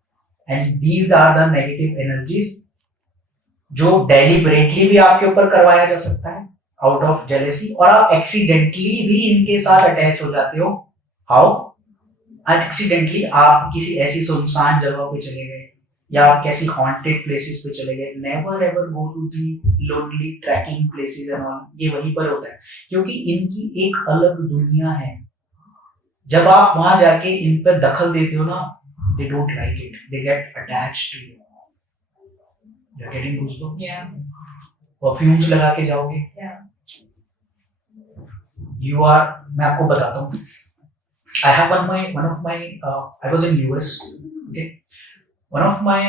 and these are the negative energies जो deliberately भी आपके ऊपर करवाया जा सकता है आउट ऑफ जेलेसी, और आप एक्सीडेंटली भी इनके साथ अटैच हो जाते हो। हाउ? एक्सीडेंटली आप किसी ऐसी सुनसान जगह पे चले गए, या आप कैसी हॉन्टेड प्लेसेस पे चले गए। Never ever go to the lonely trekking places and all, ये वहीं पर होता है, क्योंकि इनकी एक अलग दुनिया है। जब आप वहां जाके इन पर दखल देते हो ना, they don't like it, they get attached to you. You are getting goosebumps? Perfumes लगा के जाओगे, यू आर, मैं आपको बताता हूँ, I have one of my I was in US, okay, one of my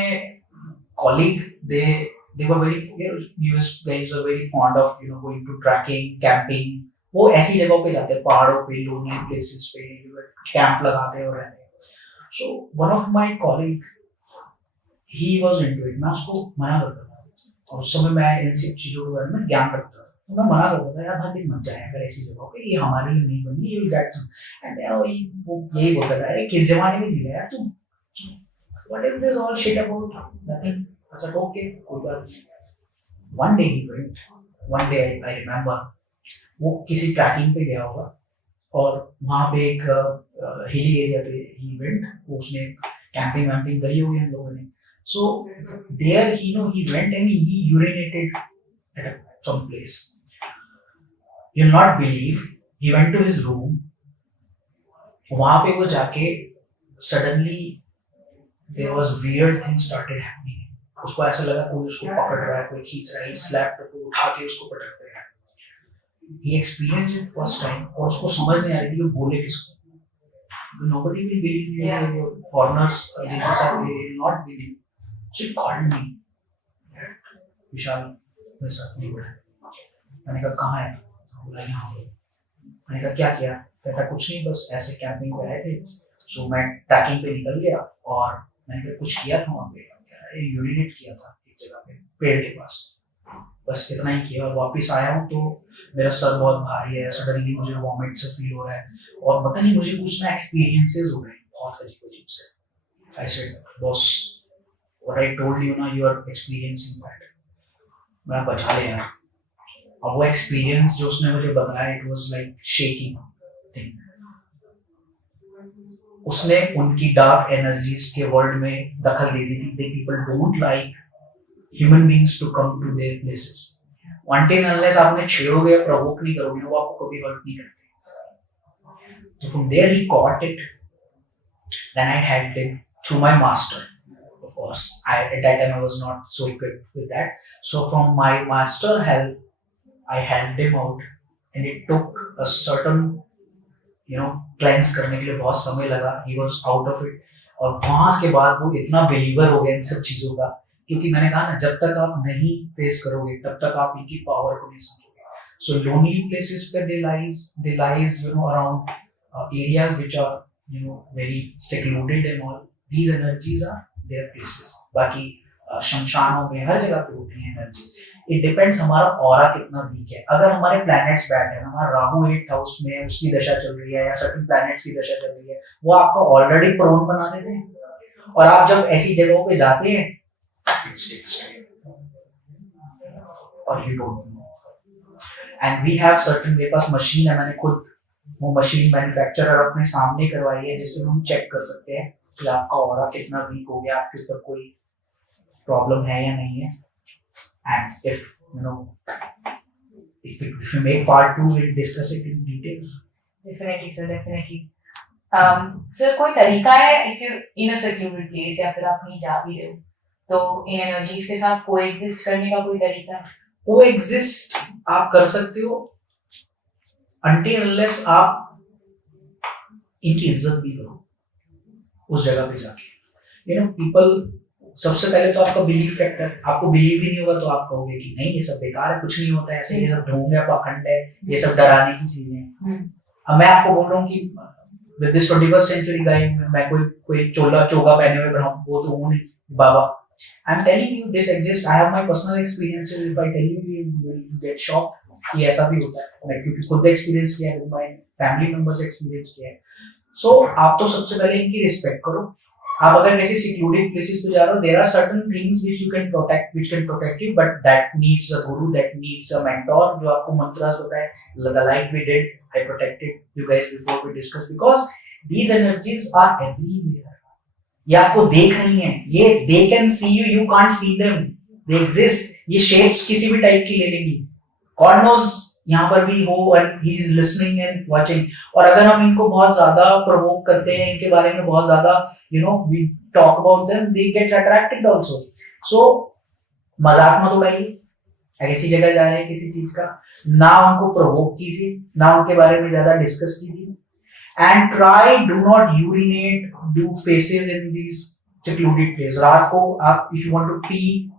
colleague, they were very, US guys are very fond of going to trekking, camping. वो ऐसी जगहों पे जाते हैं, पहाड़ों पे, lonely places पे कैंप लगाते हैं और रहते हैं। So one of my colleague, he was into it, मैं उसको मना करता था, और उस समय मैं इन सब चीजों के बारे में ज्ञान रखता था, तो मैं मना करता था, यार भाई मत जाए अगर ऐसी जगहों पे, ये हमारे लिए नहीं बनी, you will get some. And यार वो यही बोलता था, अरे किस जमाने में जी रहा है तू, what is this all shit about, nothing. अच्छा ओके, कोई बात नहीं। One day he went one day I remember, वो किसी ट्रैकिंग पे गया होगा और वहाँ पे एक हिली एरिया पे ही वेंट, उसने कैंपिंग वैम्पिंग करी होगी हम लोगों ने. So there he went and he urinated at some place. You'll not believe, he went to his room. वहाँ पे वो जाके suddenly there was weird things started happening. उसको ऐसा लगा कोई उसको पकड़ रहा है, कोई खींच रहा है, he slapped उसको, उठा के उसको पटक रहा है. He experienced it first time और उसको समझ नहीं आ रही थी कि बोले किसको. Nobody will believe you. Yeah. Foreigners, they will not believe. So he called me. विशाल मेरे साथ नहीं बैठा. मैंने कहा कहाँ है? बोला यहाँ पे. मैंने कहा क्या किया? कहता कुछ नहीं, बस ऐसे कैंपिंग पे आए थे. सो मैं ट्रैकिंग पे निकल गया और मैंने कहा कुछ किया था वहाँ पे, यूरिनेट किया था एक जगह पे पेड़ के पास, बस इतना ही किया. और वापस आया हूँ तो मेरा सर बहुत भारी है, सडनली मुझे वॉमिट से फील हो रहा है और पता नहीं मुझे कुछ ना एक्सपीरियंसेस हो रहे हैं बहुत अजीब से. I said boss, what I told you ना, यू आर एक्सपीरियंसिंग दैट. मैं बचा ले यार. और वो एक्सपीरियंस जो उसने मुझे बताया, it was like shaking thing. उसने उनकी डार्क एनर्जीज के वर्ल्ड में दखल दे दी थी. They people don't like human beings to come to there places. Until unless आपने छेड़ोगे या प्रोवोक नहीं करोगे वो आपको कभी हर्ट नहीं करते. तो from there he caught it. Then I helped him through my master. Of course, at that time I was not so equipped with that. So from my master help, I helped him out, and it took a certain, cleanse करने के लिए बहुत समय लगा. He was out of it. और वहाँ के बाद वो इतना believer हो गया इन सब चीजों का, क्योंकि मैंने कहा ना, जब तक आप नहीं फेस करोगे तब तक आप इनकी पावर को नहीं समझोगे. So lonely places पे they lies around areas which are very secluded and all. These energies are their places. बाकी शमशानों में हर जगह पे होती हैं एनर्जीज. इट डिपेंड्स हमारा ऑरा कितना वीक है. अगर हमारे प्लैनेट्स बैड है, हमारा राहु 8th हाउस में उसकी दशा चल रही है या सर्टेन प्लैनेट्स की दशा चल रही है, वो आपको ऑलरेडी प्रोन बना देते हैं. और आप जब ऐसी जगहों पे जाते हैं और you don't know. And we have certain, मेरे पास मशीन है, मैंने खुद वो मशीन मैन्युफैक्चरर अपने सामने करवाई है जिससे हम चेक कर सकते हैं कि आपका ऑरा कितना वीक हो गया, आपके ऊपर कोई प्रॉब्लम है या नहीं है. And if we make part 2, we'll discuss it in details. Definitely sir, definitely. Sir, कोई तरीका है if you're in a secluded place या फिर आप कहीं जा भी रहे हो तो इन एनर्जीज के साथ कोएग्जिस्ट करने का कोई तरीका? कोएग्जिस्ट आप कर सकते हो until unless आप इनकी इज्जत भी करो उस जगह पे जाके. पीपल, सबसे पहले तो आपका बिलीफ फैक्टर. आपको बिलीव ही नहीं होगा तो आप कहोगे कि नहीं ये सब बेकार है, कुछ नहीं होता है, ऐसे ये सब ढोंग है, पाखंड है, ये सब डराने की चीजें हैं. अब मैं आपको बोल रहा हूँ कि विद दिस 21st century गाय मैं कोई चोगा पहने हुए ब्राह्मण वो तो हूँ नहीं बाबा. I am telling you this exist. I have my personal experiences. If I tell you will get shocked कि ऐसा भी होता है. मैं क्योंकि खुद एक्सपीरियंस किया है, माय फैमिली मेंबर्स एक्सपीरियंस किया है. सो आप तो सबसे पहले इनकी रिस्पेक्ट करो. आप अगर किसी सिक्लूडेड प्लेसेस पे जा रहे हो, there are certain things which you can protect, which can protect you, but that needs a guru, that needs a mentor जो आपको मंत्रास बताए. Like we did, I protected you guys before we discuss, because these energies are everywhere. ये आपको देख रही हैं, ये they can see you, you can't see them, they exist. ये शेप्स किसी भी टाइप की ले लेंगी. गॉड नोज यहाँ पर भी हो and he is listening and watching. और अगर हम इनको बहुत ज्यादा प्रोवोक करते हैं, इनके बारे में बहुत ज्यादा we talk about them, they gets attracted also. So मजाक मत उड़ाइए. ऐसी जगह जा रहे हैं किसी चीज का, ना उनको प्रोवोक कीजिए, ना उनके बारे में ज्यादा डिस्कस कीजिए. And try do not urinate, do faeces in this secluded place. रात को आप if you want to pee,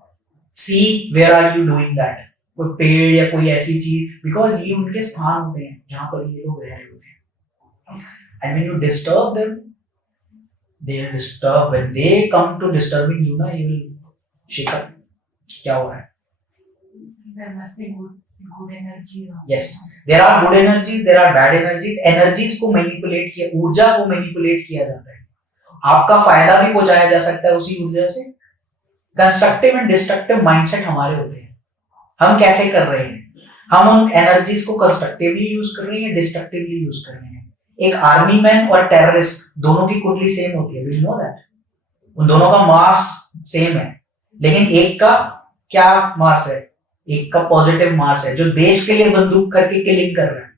see where are you doing that. कोई पेड़ या कोई ऐसी चीज, बिकॉज ये उनके स्थान होते हैं जहां पर ये लोग रह रहे होते हैं. And when you disturb them, they will disturb. When they come to disturbing you ना, यू विल शेक अप. क्या हो रहा है? There must be good energies. Yes, there are good energies, there are bad energies. Energies को manipulate किया, ऊर्जा को manipulate किया जाता है. आपका फायदा भी पहुंचाया जा सकता है उसी ऊर्जा से. कंस्ट्रक्टिव एंड डिस्ट्रक्टिव माइंडसेट हमारे होते हैं. हम कैसे कर रहे हैं, हम उन एनर्जीज को कंस्ट्रक्टिवली यूज कर रहे हैं या डिस्ट्रक्टिवली यूज कर रहे हैं। एक आर्मी मैन और टेररिस्ट दोनों की कुंडली सेम होती है, वी नो दैट, उन दोनों का मार्स सेम है, लेकिन एक का क्या मार्स है, एक का पॉजिटिव मार्स है जो देश के लिए बंदूक करके किलिंग कर रहा है,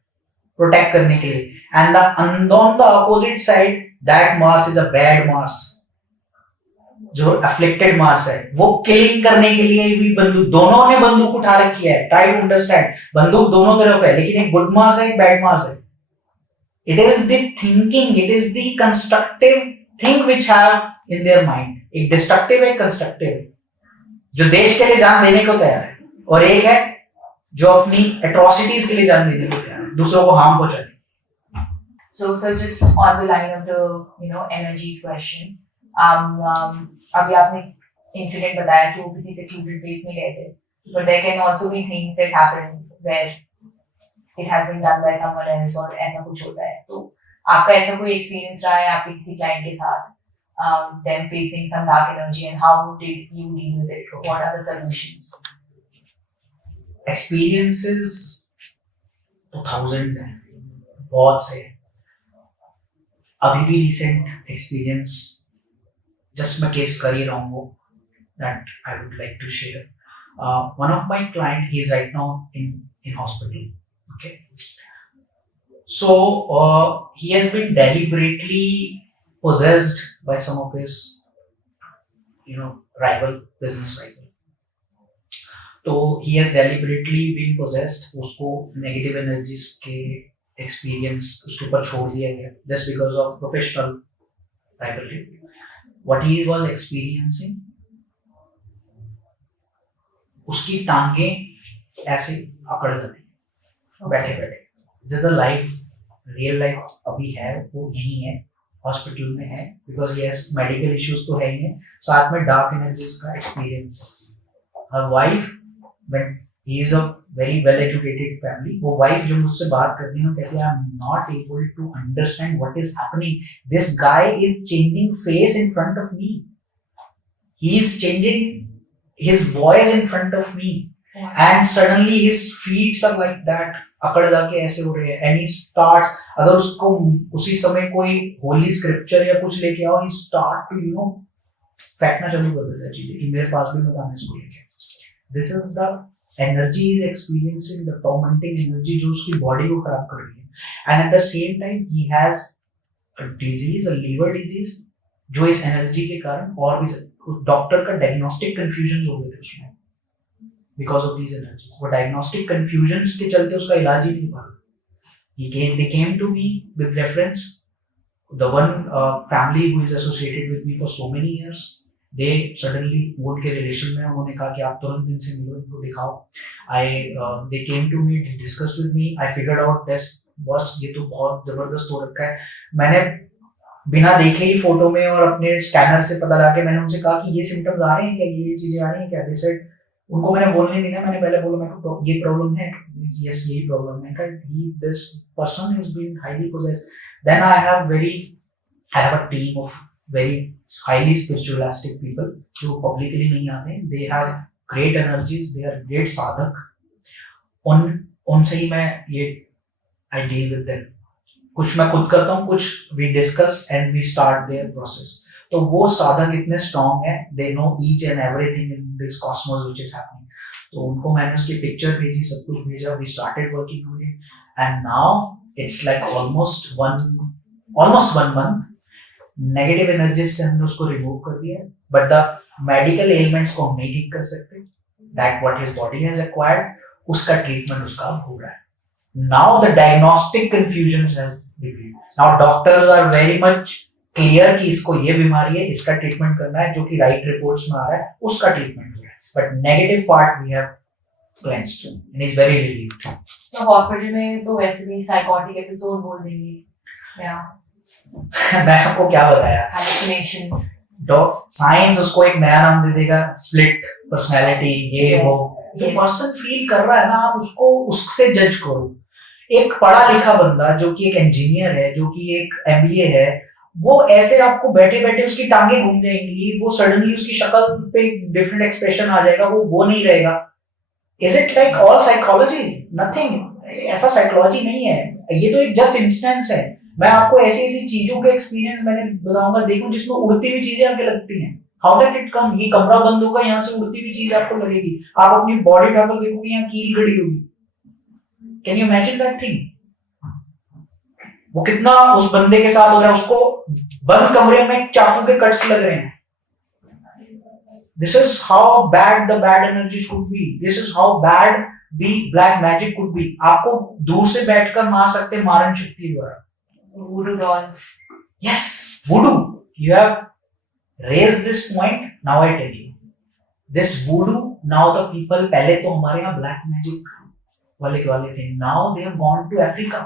प्रोटेक्ट करने के लिए, and on the opposite side that Mars is a bad Mars, जो अफ्लिक्टेड मार्स है, वो किलिंग करने के लिए भी बंदूक, दोनों ने बंदूक उठा रखी है, ट्राई टू अंडरस्टैंड, बंदूक दोनों तरफ है, लेकिन एक गुड मार्स है एक बैड मार्स है। It is the thinking, it is the constructive thing which have in their mind, एक डिस्ट्रक्टिव है कंस्ट्रक्टिव, जो देश के लिए जान देने को तैयार है, और एक है जो अपनी एट्रोसिटीज के लिए जान देने को तैयार है, दूसरों को हार्म पहुंचाने। So just on the line of the energies question, अभी आपने इंसिडेंट बताया कि वो किसी secluded place में गए थे, but there can also be things that happen where it has been done by someone else और ऐसा कुछ होता है, तो आपका ऐसा कोई एक्सपीरियंस रहा है आपके किसी क्लाइंट के साथ, them facing some dark energy, and how did you deal with it? What are the solutions? Experiences तो thousands हैं, बहुत से, अभी भी recent experience, just मैं केस कर ही रहा हूँ वो, that I would like to share. One of my client, he is right now in hospital. Okay, so he has been deliberately possessed by some of his business rival. तो he has deliberately been possessed, उसको negative energies के experience उसके ऊपर छोड़ दिया गया just because of professional rivalry. What he was experiencing, उसकी टांगे ऐसे अकड़ जाती बैठे बैठे, जैसा लाइफ रियल लाइफ अभी है वो यही है, हॉस्पिटल में है, बिकॉज यस मेडिकल इश्यूज तो है ही है, साथ में डार्क एनर्जीज का experience. Her wife, when he is a very well educated family, वो वाइफ जो मुझसे बात करती है ना, कहती है I am not able to understand what is happening, this guy is changing face in front of me, he is changing his voice in front of me, and suddenly his feet are like that, अकड़ जाके ऐसे हो रहे हैं, and he starts, अगर उसको उसी समय कोई होली स्क्रिप्चर या कुछ लेके आओ, he start to फेंकना चालू कर देता है चीजें कि मेरे पास भी मत आना इसको लेके। This is the energy he is experiencing, the tormenting energy जो उसकी बॉडी को खराब कर रही है, and at the same time he has a disease, a liver disease, जो इस एनर्जी के कारण और भी डॉक्टर का डायग्नोस्टिक कंफ्यूजन हो गए थे उसमें बिकॉज ऑफ दीज एनर्जीज, वो डायग्नोस्टिक कंफ्यूजन्स के चलते उसका इलाज ही नहीं हुआ। He came to me with reference, the one family who is associated with me for so many years, they suddenly वो उनके रिलेशन में, उन्होंने कहा कि आप तुरंत इनसे मिलो, इनको दिखाओ। They came to me, they discussed with me, I figured out this, बस ये तो बहुत जबरदस्त हो रखा है। मैंने बिना देखे ही फोटो में और अपने स्कैनर से पता लगा के मैंने उनसे कहा कि ये सिम्टम्स आ रहे हैं क्या, ये चीजें आ रही हैं क्या, दे सेड, उनको मैंने बोलने नहीं दिया, मैंने पहले बोला मेरे को ये प्रॉब्लम है, यस यही प्रॉब्लम है, this person has been highly possessed. Then I have a team of very highly spiritualistic people जो पब्लिकली नहीं आते, they have great energies, they are great sadhak, उनसे ही मैं ये आई डील विद देम, कुछ मैं खुद करता हूँ, कुछ we discuss and we start their process. तो वो साधक इतने स्ट्रॉन्ग है, they know each and everything in this cosmos which is happening. तो उनको मैंने उसकी पिक्चर भेजी, सब कुछ भेजा, we started working on it, and now it's like almost one month negative energies से हमने उसको रिमूव कर दिया, बट द मेडिकल एलिमेंट्स को हम नहीं ठीक कर सकते, that what his body has acquired, उसका ट्रीटमेंट उसका हो रहा है। Now the diagnostic confusions has begun. Now doctors are very much clear कि इसको ये बीमारी है, इसका ट्रीटमेंट करना है, जो कि राइट रिपोर्ट्स में आ रहा है उसका ट्रीटमेंट हो रहा है, but negative part we have cleansed and is very relieved. तो हॉस्पिटल में तो वैसे भी साइकोटिक एपिसोड बोल देंगे, या मैं आपको क्या बताया, hallucinations, साइंस उसको एक नया नाम दे देगा, स्प्लिट पर्सनैलिटी, ये वो, जो पर्सन फील कर रहा है ना, आप उसको उससे जज करो। एक पढ़ा लिखा बंदा जो कि एक इंजीनियर है, जो कि एक MBA है, वो ऐसे आपको बैठे बैठे उसकी टांगे घूम जाएंगी, वो सडनली उसकी शक्ल पे डिफरेंट एक्सप्रेशन आ जाएगा, वो नहीं रहेगा। Is it like all psychology? Nothing, ऐसा साइकोलॉजी नहीं है, ये तो एक जस्ट इंस्टेंस है। मैं आपको ऐसी ऐसी चीजों के एक्सपीरियंस मैंने बताऊंगा, देखो जिसमें उड़ती हुई चीजें आपके लगती हैं। How did it come? ये कमरा बंद होगा, यहाँ से उड़ती हुई चीज आपको लगेगी, आप अपनी बॉडी ढाकर देखोगे यहाँ कील गड़ी होगी। Can you imagine that thing? वो कितना उस बंदे के साथ हो रहा है, उसको बंद कमरे में चाकू के कट्स लग रहे हैं। This is how bad the bad energies could be. This is how bad the black magic could be. आपको दूर से बैठकर मार सकते हैं मारण शक्ति द्वारा। Voodoo dolls. Yes, voodoo. You have raised this point. Now I tell you, this voodoo. Now the people, पहले तो हमारे यहाँ black magic वाले थे. Now they have gone to Africa.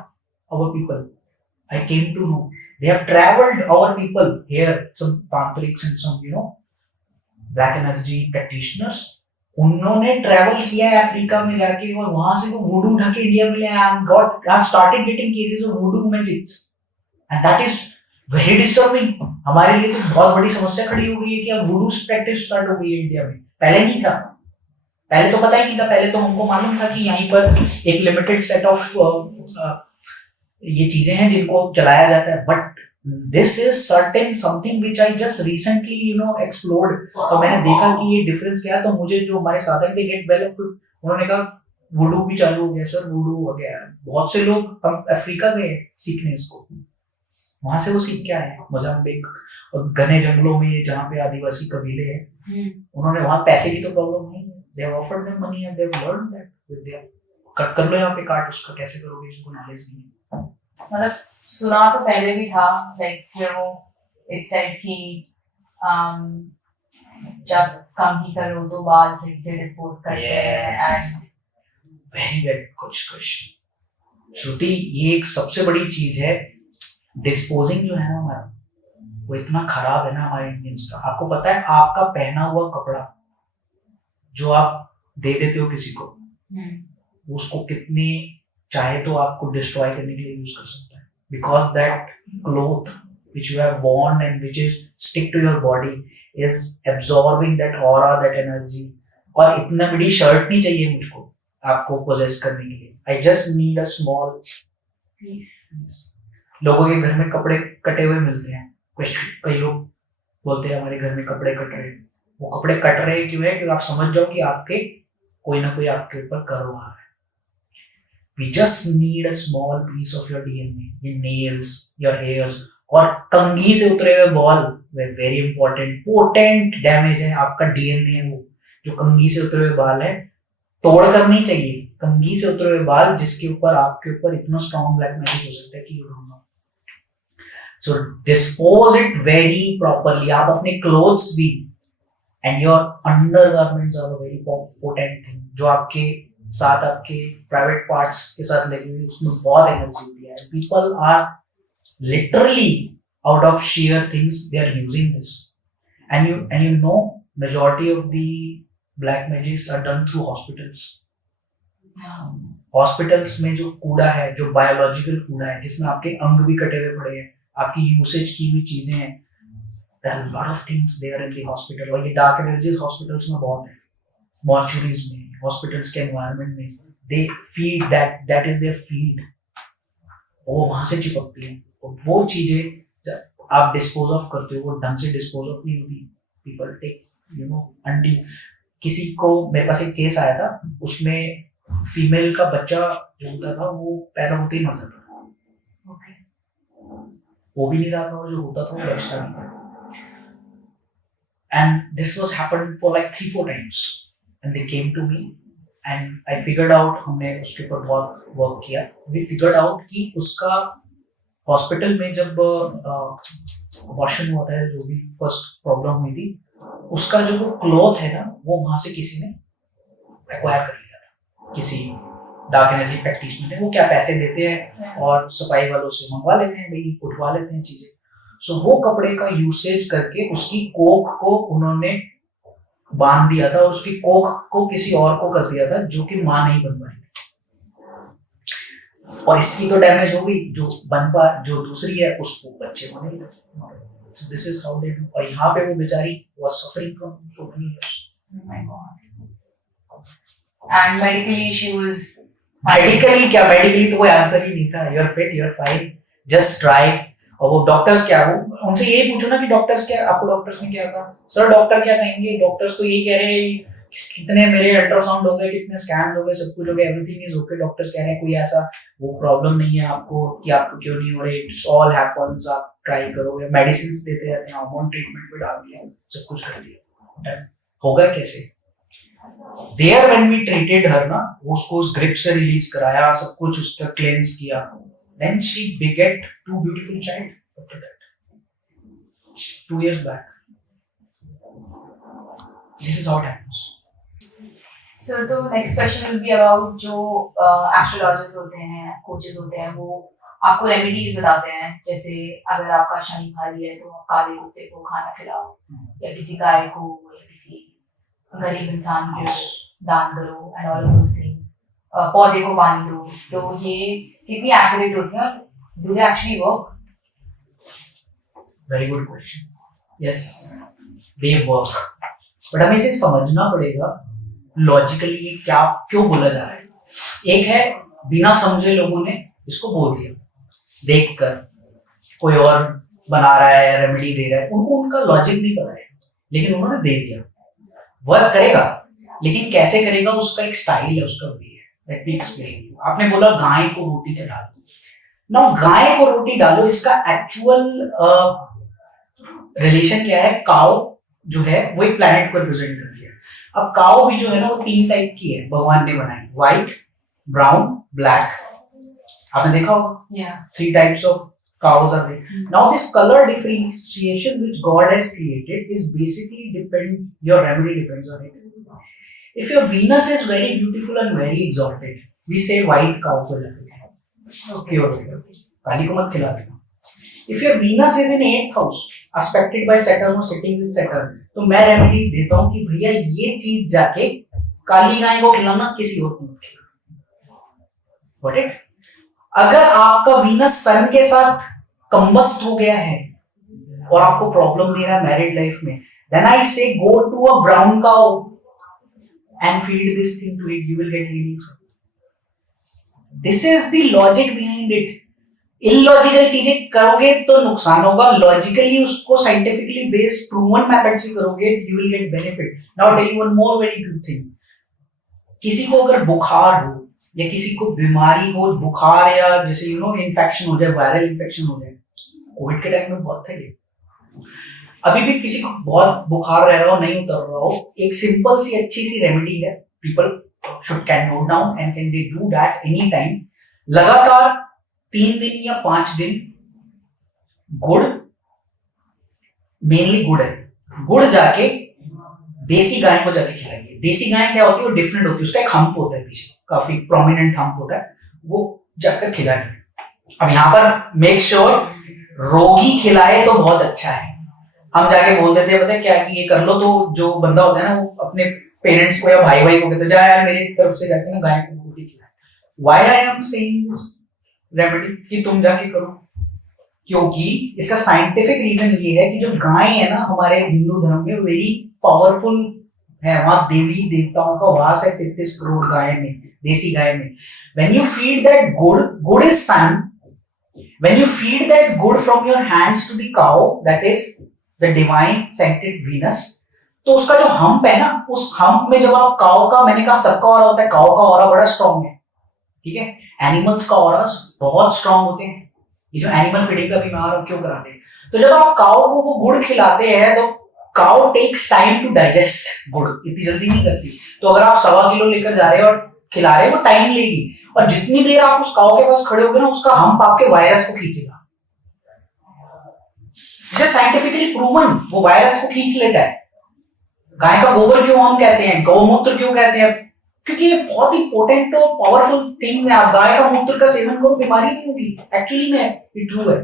Our people. I came to know. They have traveled. Our people here, some tantrics and some, black energy practitioners, उन्होंने travel किया है Africa में जाके, और वहां से वो वुडू उठा के इंडिया में ले आए। I started getting cases of voodoo magics and that is very disturbing. हमारे लिए तो बहुत बड़ी समस्या खड़ी हो गई है कि अब वुडू प्रैक्टिस स्टार्ट हो गई है इंडिया में। पहले नहीं था, पहले तो पता ही नहीं था। पहले तो हमको मालूम था कि यहीं पर एक लिमिटेड सेट ऑफ ये चीजें हैं जिनको चलाया जाता है, but this is certain something which I just recently explored। और मैंने देखा कि ये डिफरेंस क्या है। तो मुझे जो हमारे साधक थे गेट वेल, उन्होंने कहा वुडू भी चालू हो गया सर, वुडू हो गया। बहुत से लोग अफ्रीका गए सीखने इसको, वहां से वो सीख के आए। मोजाम्बिक और घने जंगलों में जहाँ पे आदिवासी कबीले हैं, उन्होंने वहां पैसे की तो प्रॉब्लम नहीं है, they have offered them money and they have learned that with their cut कर लो यहाँ पे काट, उसका कैसे करोगे इसको नॉलेज नहीं है। मतलब सुना तो पहले भी था, लाइक इट सेड कि जब कंघी करो तो बाल सही से डिस्पोज करते हैं। And very very good question Shruti, ये एक सबसे बड़ी चीज है। डिस्पोजिंग जो है ना हमारा, वो इतना खराब है ना हमारे इंडियंस का। आपको पता है आपका पहना हुआ कपड़ा जो आप दे देते हो किसी को, उसको कितने चाहे तो आपको डिस्ट्रॉय करने के लिए यूज कर सकता है, because that cloth which you have worn and which is stick to your body is absorbing that aura, that energy। और इतना बड़ी शर्ट नहीं चाहिए मुझको आपको पोजेस करने के लिए। I just need a small piece। लोगों के घर में कपड़े कटे हुए मिलते हैं, कई लोग बोलते हैं हमारे घर में कपड़े कट रहे हैं। वो कपड़े कट रहे क्यों है? क्योंकि आप समझ जाओ कि आपके कोई ना कोई आपके ऊपर कर रहा है। We just need a small piece of your DNA, your nails, your hairs, और कंघी से उतरे हुए ball, very important, potent damage है आपका डीएनए। वो जो कंघी से उतरे हुए बाल है, तोड़ कर नहीं चाहिए, कंघी से उतरे हुए बाल जिसके ऊपर आपके ऊपर इतना स्ट्रॉन्ग ब्लैक मैजिक हो सकता है कि you don't know. So dispose it very properly. आप अपने क्लोथ्स भी and your undergarments are a very potent thing. जो आपके साथ आपके प्राइवेट पार्ट्स के साथ लगी हुई, उसमें बहुत एनर्जी होती है। People are literally out of share things they are using this, and you know majority of the black magics are done through hospitals. Hospitals में जो कूड़ा है, जो बायोलॉजिकल कूड़ा है, जिसमें आपके अंग भी कटे हुए पड़े हैं, आपकी यूसेज की हुई चीजें हैं, there are a lot of things there in the hospital। और ये डार्क एनर्जीज हॉस्पिटल्स में बहुत है, मॉर्चुरीज में, हॉस्पिटल्स के एनवायरनमेंट में। They feed that is their feed, वो वहां से चिपकती है। और वो चीजें आप डिस्पोज ऑफ करते हो, वो ढंग से डिस्पोज ऑफ नहीं होती। पीपल टेक अंडी। किसी को, मेरे पास एक केस आया था, उसमें फीमेल का बच्चा जो होता था वो पैदा होते ही मर जाता था। वो भी नहीं रहा था, और जो होता था वो बचता नहीं था। And this was happened for like 3-4 times, and they came to me, and I figured out, हमने उसके ऊपर बहुत वर्क किया। We figured out कि उसका हॉस्पिटल में जब अबॉर्शन हुआ था, जो भी फर्स्ट प्रॉब्लम हुई थी, उसका जो क्लॉथ है ना, वो वहां से किसी ने एक्वायर कर लिया था, किसी डार्क एनर्जी प्रैक्टिशनर ने। वो क्या पैसे देते हैं और सफाई वालों से मंगवा लेते हैं, भाई उठवा लेते हैं चीजें। सो वो कपड़े का यूसेज करके उसकी कोख को उन्होंने बांध दिया था, और उसकी कोख को किसी और को कर दिया था, जो कि मां नहीं बन पाई। और इसकी तो डैमेज हो गई, जो दूसरी है उसको बच्चे को नहीं लगे। So this is how they do. और यहाँ पे वो बेचारी was suffering from so many years. And medically, she was. Medically क्या, मेडिकली तो कोई आंसर ही नहीं था, you are fit, you are fine, just try. और वो डॉक्टर्स क्या, वो उनसे यही पूछो ना कि डॉक्टर्स क्या, आपको डॉक्टर्स ने क्या कहा, सर डॉक्टर क्या कहेंगे, डॉक्टर्स तो यही कह रहे हैं कितने मेरे अल्ट्रासाउंड हो गए, कितने स्कैन हो गए, सब कुछ हो गया, एवरीथिंग इज ओके, डॉक्टर्स कह रहे हैं कोई ऐसा वो प्रॉब्लम नहीं है आपको कि आपको क्यों नहीं हो रहे, इट्स ऑल हैपेंस, आप ट्राई करो, या मेडिसिन देते रहते हैं, हार्मोन ट्रीटमेंट पे डाल दिया, सब कुछ कर दिया, होगा कैसे। There when we treated her ना, उसको उस ग्रिप से रिलीज कराया, सब कुछ उसका क्लेंस किया, then she beget two beautiful child after that 2 years back. This is how it happens. So the next question will be about जो एस्ट्रोलॉजर्स होते हैं, कोचेस होते हैं, वो आपको रेमेडीज बताते हैं, जैसे अगर आपका शनि भारी है तो आप काले कुत्ते को खाना खिलाओ, या किसी गाय को, या किसी गरीब इंसान को दान करो, and all of those things, पौधे को पानी दो, तो ये कितनी एक्यूरेट होती है, do they actually work? Very good question. Yes, they work. But हमें इसे समझना पड़ेगा लॉजिकली ये क्या क्यों बोला जा रहा है। एक है बिना समझे लोगों ने इसको बोल दिया, देखकर कोई और बना रहा है, रेमेडी दे रहा है, उनको उनका लॉजिक नहीं पता है, लेकिन उन्होंने दे दिया, वर्क करेगा, लेकिन कैसे करेगा उसका एक स्टाइल है, उसका वे है। Let me explain. आपने बोला गाय को रोटी क्या डालो, ना गाय को रोटी डालो, इसका एक्चुअल रिलेशन क्या है, काउ जो है वो एक प्लैनेट को रिप्रेजेंट करती है। अब काउ भी जो है ना वो 3 टाइप की है, भगवान ने बनाई, व्हाइट, ब्राउन, ब्लैक, आपने देखा होगा 3 types of cows are there. Now this color differentiation which God has created is basically your remedy depends on it. If your Venus is very beautiful and very exalted, we say white cow को लगे, okay हो गया, काली को मत खिला देना। If your Venus is in 8th house, aspected by Saturn or sitting with Saturn, तो मैं रेमेडी देता हूँ कि भैया ये चीज जाके काली गाय को खिलाना, किसी और को मत खिलाना। Got it? अगर आपका वीनस सन के साथ कंबस्ट हो गया है और आपको प्रॉब्लम दे रहा है मैरिड लाइफ में, then I say go to a brown cow and feed this thing to it, you will get relief. This is the logic behind it. Illogical चीजें करोगे तो नुकसान होगा, लॉजिकली उसको साइंटिफिकली बेस्ड प्रूवन मेथड से करोगे, you will get benefit. Now tell you one more very good thing. किसी को अगर बुखार हो या किसी को बीमारी हो, बुखार या जैसे यू नो इन्फेक्शन हो जाए, वायरल इन्फेक्शन हो जाए, कोविड के टाइम में बहुत थे, अभी भी किसी को बहुत बुखार रह रहा हो, नहीं उतर रहा हो, एक सिंपल सी अच्छी सी रेमेडी है, people should can note down and can they do that any time. लगातार 3 दिन या 5 दिन गुड़, मेनली गुड़ है, गुड़ जाके देसी गाय को जाके खिलाइए। देसी गाय क्या होती है, वो डिफरेंट होती है, उसका एक हम्प होता है पीछे, काफी प्रोमिनेंट हम्प होता है, वो जाकर खिलाइए। अब यहाँ पर मेक श्योर रोगी खिलाए तो बहुत अच्छा है। हम जाके बोल देते हैं पता है क्या कि ये कर लो, तो जो बंदा होता है ना वो अपने पेरेंट्स को या भाई को कहते जा यार मेरी तरफ से जाके ना गाय को रोटी खिलाए। Why I am saying this remedy कि तुम जाके करो, क्योंकि इसका साइंटिफिक रीजन ये है कि जो गाय है ना हमारे हिंदू धर्म में वेरी पावरफुल है, वहां देवी देवताओं का वास है 33 करोड़ गाय में, देसी गाय में। When you feed that good is sun. When you feed that good from your hands to the cow, that is the divine sancted Venus, तो उसका जो हम्प है ना, उस हम्प में जब आप काउ का, मैंने कहा सबका ऑरा होता है, काउ का ऑरा बड़ा स्ट्रॉन्ग है, ठीक है, एनिमल्स का ऑरा बहुत स्ट्रॉन्ग होते हैं। ये जो एनिमल फीडिंग का बीमार क्यों कराते हैं, तो जब आप काउ को वो गुड़ खिलाते हैं तो cow takes time to digest gur, इतनी जल्दी नहीं करती। तो अगर आप 1.25 किलो लेकर जा रहे हैं और खिला रहे हैं, वो टाइम लेगी, और जितनी देर आप उस काउ के पास खड़े होगे ना, उसका हम्प आपके वायरस को खींचेगा। इसे साइंटिफिकली प्रूवन, वो वायरस को खींच लेता है। गाय का गोबर क्यों हम कहते हैं, गौमूत्र क्यों कहते हैं, क्योंकि ये बहुत ही पोटेंट और पावरफुल थिंग है। आप गाय का मूत्र का सेवन करो, बीमारी नहीं होगी, एक्चुअली में ये ट्रू है।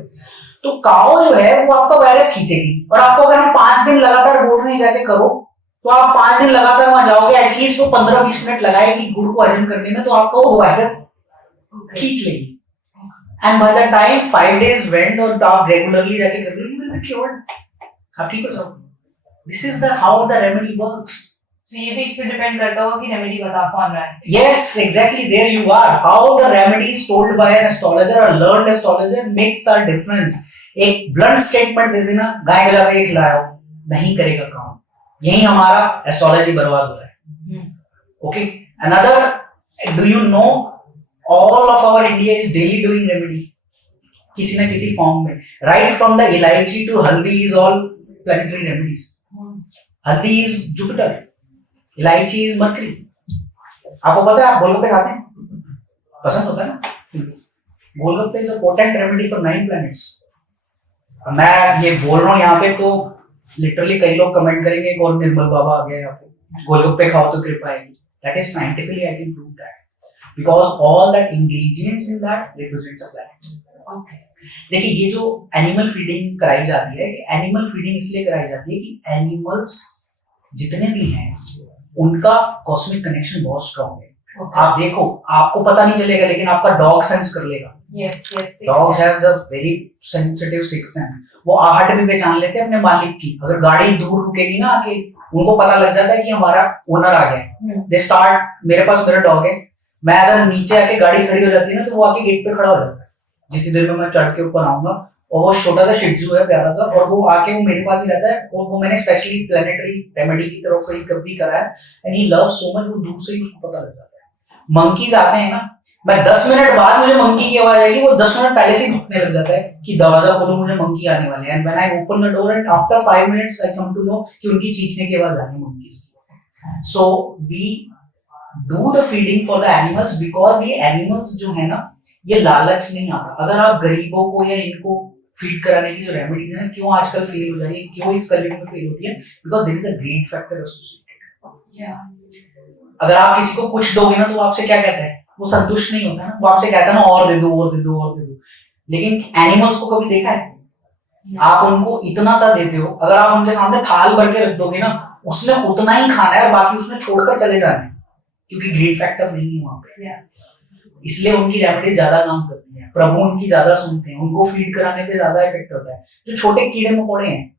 तो काउ जो है वो आपका वायरस खींचेगी, और आपको अगर हम 5 दिन लगातार बोल रहे हैं जाके करो, तो आप 5 दिन लगातार वहां जाओगे, एटलीस्ट वो 15-20 मिनट लगाएगी गुड़ को हजम करने में, तो आपको वो वायरस खींच लेगी। And by the time 5 days went और आप रेगुलरली जाके कर रहे हो, यू विल बी क्योर्ड, आप ठीक हो जाओगे। This is the how the remedy works. So ये भी इस पे डिपेंड करता होगा कि रेमेडी बता कौन रहा है. Yes, exactly. There you are. How the remedies told by an astrologer or learned astrologer makes a difference. एक blunt statement दे देना, गाय को जाकर एक लाओ, नहीं करेगा काम. यही हमारा एस्ट्रोलॉजी बर्बाद होता है. Okay. Another, do you know all of our India is daily doing remedy? किसी ना किसी फॉर्म में. Right from the इलायची to हल्दी is all planetary remedies. हल्दी is Jupiter. इलायची इज मरकरी. आपको पता है आप गोलगप्पे खाते हैं? पसंद होता है ना? Golgappe is a potent remedy for 9 planets. मैं ये बोल रहा हूँ यहाँ पे तो लिटरली कई लोग कमेंट करेंगे और निर्मल बाबा आ गए आपको, गोलगप्पे खाओ तो कृपा आएगी. That is scientifically I can prove that because all that ingredients in that represents a planet. देखिए ये जो एनिमल फीडिंग कराई जाती है, एनिमल फीडिंग इसलिए कराई जाती है कि एनिमल्स जितने भी हैं उनका कॉस्मिक कनेक्शन बहुत स्ट्रॉन्ग है. आप देखो, आपको पता नहीं चलेगा लेकिन आपका डॉग सेंस कर लेगा. Dogs have the very sensitive six sense. वो आहट भी पहचान लेते हैं अपने मालिक की. अगर गाड़ी दूर रुकेगी ना आके, उनको पता लग जाता है कि हमारा ओनर आ गया. They start. मेरे पास मेरा डॉग है, मैं अगर नीचे आके गाड़ी खड़ी हो जाती है ना तो वो आके गेट पे खड़ा हो जाता है जितनी देर में मैं चढ़ के ऊपर आऊंगा. और वो छोटा सा शिट्जू है, प्यारा सा, और वो आके वो मेरे पास ही रहता है. और वो मैंने स्पेशली प्लैनेटरी रेमेडी की तरफ कहीं कभी कराया. And he loves so much, वो दूर से ही उसको पता लग जाता है. मंकीज आते हैं ना, मैं 10 मिनट बाद मुझे मंकी की आवाज आएगी, वो 10 मिनट पहले से ही भौंकने लग जाता है कि दरवाजा खोलो, मुझे मंकी आने वाले हैं. And when I open the door and after 5 minutes I come to know कि उनकी चीखने की आवाज आ रही है monkeys. So we do the feeding for the animals because ये एनिमल्स जो है ना, ये लालच नहीं आता. अगर आप गरीबों को या इनको फीड कराने की जो रेमेडीज है, क्यों आजकल फेल हो जा रही है, क्यों इस कलयुग में फेल होती है? Because there is a greed factor associated. अगर आप किसी को कुछ दोगे ना तो वो आपसे क्या कहता है? वो संतुष्ट नहीं होता ना, वो आपसे कहता है ना और दे दो और दे दो और दे दो. लेकिन एनिमल्स को कभी देखा है? आप उनको इतना सा देते हो, अगर आप उनके सामने थाल भर के रख दोगे ना, उसने उतना ही खाना है, बाकी उसने छोड़कर चले जाना है, क्योंकि ग्रीड फैक्टर नहीं है वहां पे. इसलिए उनकी रेमेडी ज्यादा काम करती है. प्रभु उनकी ज्यादा सुनते हैं, उनको फीड कराने पे ज्यादा इफेक्ट होता है. जो छोटे कीड़े मकोड़े हैं,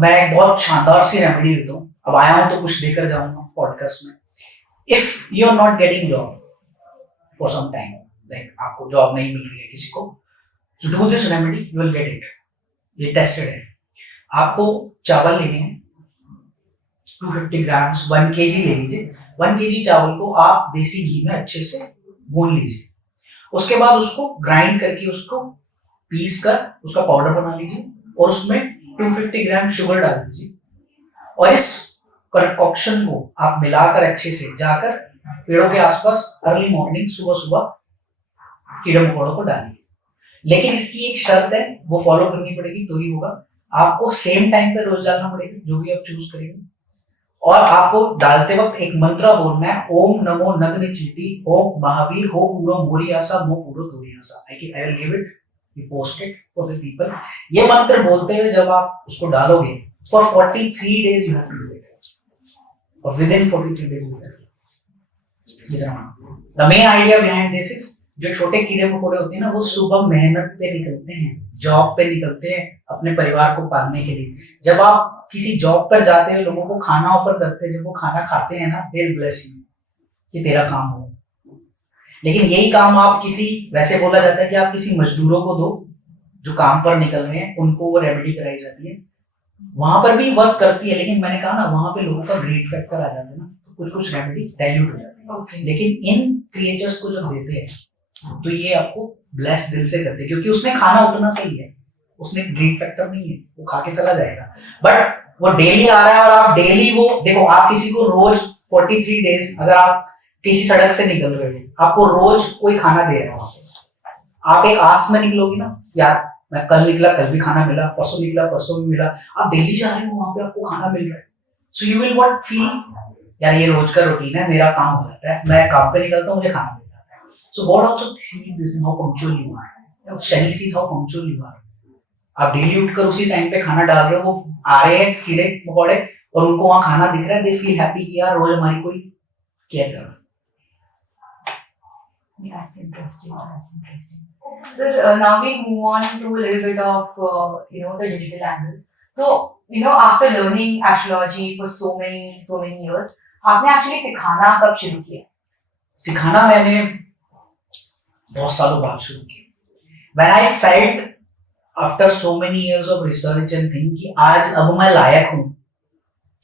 मैं एक बहुत शानदार सी रेमेडी देता हूँ. अब आया हूँ तो कुछ देकर जाऊंगा पॉडकास्ट में. If you are not getting job for some time, like आपको जॉब नहीं मिल रही है किसी को, तो do this remedy, you will get it. ये टेस्टेड है. आपको चावल लेने हैं 250 ग्राम्स, 1 kg ले लीजिए. 1 kg चावल को आप देसी घी में अच्छे से भून लीजिए. उसके बाद उसको ग्राइंड करके उसको पीस कर उसका पाउडर बना लीजिए और उसमें 250 ग्राम शुगर डाल दीजिए. और इस कंकॉक्शन को आप मिलाकर अच्छे से जाकर पेड़ों के आसपास अर्ली मॉर्निंग सुबह सुबह कीड़े मकोड़ों को डालिए. लेकिन इसकी एक शर्त है, वो फॉलो करनी पड़ेगी तो ही होगा. आपको सेम टाइम पे रोज डालना पड़ेगा, जो भी आप चूज करेंगे. और आपको डालते वक्त एक मंत्र बोलना है, ओम नमो नग्न चिति, ओम महावीर हो पूरो मोरियासा मो पूरो तोरियासा. I will give it, you post it for the people. ये मंत्र बोलते हुए जब आप उसको डालोगे for 43 days you have to do it, और with in 43 days you have to. The main idea behind this is, जो छोटे कीड़े मकोड़े होते हैं ना, वो सुबह मेहनत पे निकलते हैं, जॉब पे निकलते हैं अपने परिवार को पालने के लिए. जब आप किसी जॉब पर जाते हैं, लोगों को खाना ऑफर करते हैं, जब वो खाना खाते हैं ना, दे विल ब्लेस यू कि तेरा काम हो. लेकिन यही काम आप किसी, वैसे बोला जाता है कि आप किसी मजदूरों को दो जो काम पर निकल रहे हैं, उनको वो रेमेडी कराई जाती है. वहां पर भी वर्क करती है, लेकिन मैंने कहा ना, वहां पे लोगों का ग्रीड फैक्टर आ जाता है ना, तो कुछ कुछ रेमेडी डाइल्यूट हो जाती है. लेकिन इन क्रिएचर्स को जब देते हैं तो ये आपको ब्लेस दिल से करते हैं, क्योंकि उसने खाना उतना सही है, उसने ग्रीड फैक्टर नहीं है, वो खा के चला जाएगा. बट वो डेली आ रहा है और आप डेली वो देखो, आप किसी को रोज 43 days, अगर आप किसी सड़क से निकल रहे हो, आपको रोज कोई खाना दे रहा है, आप एक आस में निकलोगे ना, यार मैं कल निकला कल भी खाना मिला, परसों निकला परसों भी मिला. आप डेली जा रहे हो, वहां पे आपको खाना मिल रहा है. So you will what feel, यार ये रोज का रूटीन है, मेरा काम हो जाता है, मैं काम पे निकलता हूँ, मुझे खाना मिल जाता है. So god also sees this in how punctual you are. Shani sees how punctual you are. आप डेली उठकर उसी टाइम पे खाना डाल रहे हो, वो आ रहे हैं कीड़े मकोड़े और उनको वहां खाना दिख रहा है, दे फील हैप्पी कि यार रोज हमारी कोई केयर कर रहा है. That's interesting. That's interesting. Sir, now we move on to a little bit of the digital angle. So You know, after learning astrology for so many years, आपने actually सिखाना कब शुरू किया? सिखाना मैंने बहुत सालों बाद शुरू किया। When I felt after so many years of research and think कि आज अब मैं लायक हूँ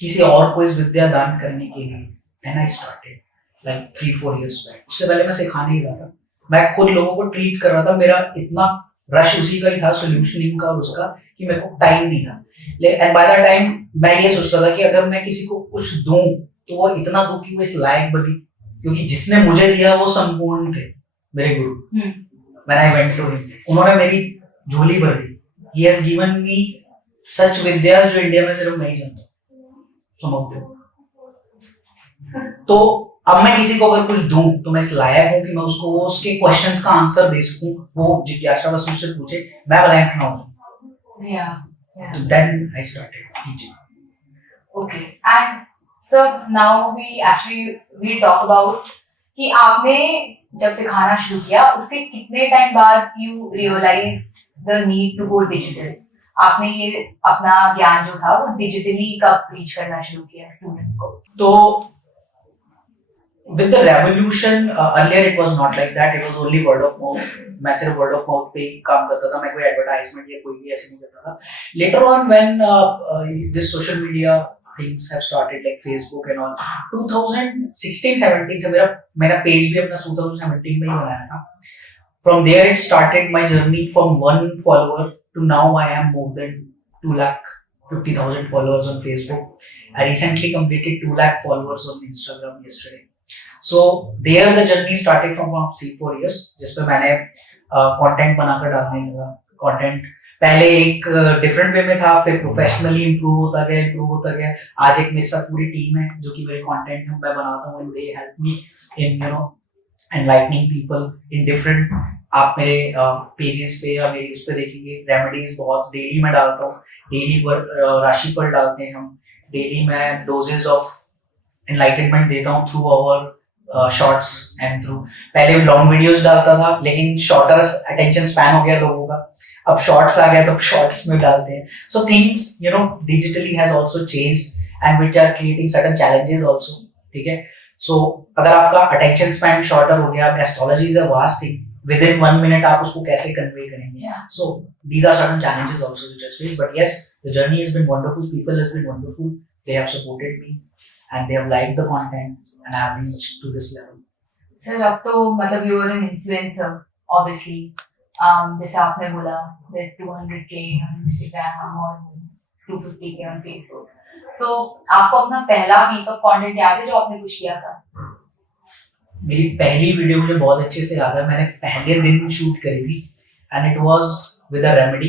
किसी और को इस विद्या दान करने के लिए, then I started like 3-4 years back. उससे पहले मैं सिखाने ही रहा था, मैं खुद लोगों को ट्रीट कर रहा था, मेरा इतना रश उसी का ही था, सोल्यूशनिंग का और उसका, कि मेरे को टाइम नहीं था। एंड बाय द टाइम मैं ये सोचता था कि अगर मैं किसी को कुछ दूं तो वो इतना दूं कि वो इस लायक बने, क्योंकि जिसने मुझे दिया वो संपूर्ण थे, मेरे गुरु। When I went to him, उन्होंने मेरी झोली भर दी। He has given me such विद्यास जो इंडिया में सिर्फ मैं ही जानता हूँ। तो अब मैं किसी को अगर कुछ दूं तो मैं इस लायक हूँ कि मैं उसको उसके क्वेश्चंस का आंसर दे सकूं, वो जिज्ञासा बस मुझसे पूछे, मैं ब्लैंक ना हूँ। So then I started teaching. Okay, and so now we talk about कि आपने जब सिखाना शुरू किया उसके कितने टाइम बाद you realize the need to go digital. आपने ये अपना ज्ञान जो था वो डिजिटली कब रीच करना शुरू किया स्टूडेंट्स को? तो with the revolution, earlier it was not like that. It was only word of mouth. मैं सिर्फ word of mouth पे ही काम करता था, मैं कोई advertisement या कोई भी ऐसे नहीं करता था. Later on when this social media things have started like Facebook and all, 2016-17 से मेरा पेज भी अपना 2017 में ही बनाया था. From there it started my journey from 1 follower to now I am more than 250,000 followers on Facebook. I recently completed 2 lakh followers on Instagram yesterday. So there the journey started from 3-4 years, जिसपे मैंने content बनाकर डालने लगा. Content पहले एक different way में था, फिर प्रोफेशनली इम्प्रूव होता गया. आज एक मेरे साथ पूरी टीम है जो कि मेरे कंटेंट मैं बनाता हूँ, and they help me in enlightening people in different. आप मेरे पेजेस पे या मेरे उस पे देखेंगे रेमेडीज बहुत डेली मैं डालता हूँ. डेली राशिफल डालते हैं हम, डेली मैं डोजेस ऑफ एनलाइटनमेंट देता हूँ through our shorts and through. पहले लॉन्ग वीडियोस डालता था, लेकिन शॉर्टर अटेंशन स्पैन हो गया लोगों का, अब शॉर्ट्स आ गया तो शॉर्ट्स में डालते हैं. So things digitally has also changed and which are creating certain challenges also. ठीक है, सो अगर आपका अटेंशन स्पैन शॉर्टर हो गया, astrology is a vast thing, within 1 minute आप उसको कैसे कन्वे करेंगे? So these are certain challenges also which I faced, but yes, the journey has been wonderful. People has been wonderful. They have supported me and they have liked the content and I have reached to this level. Sir, अब तो मतलब you are an influencer, obviously. जैसे आपने बोला that 200K on Instagram और 250K on Facebook. So आपको अपना पहला piece of content याद है जो आपने कुछ किया था? मेरी पहली वीडियो मुझे बहुत अच्छे से याद है, मैंने पहले दिन शूट करी थी and it was with a remedy.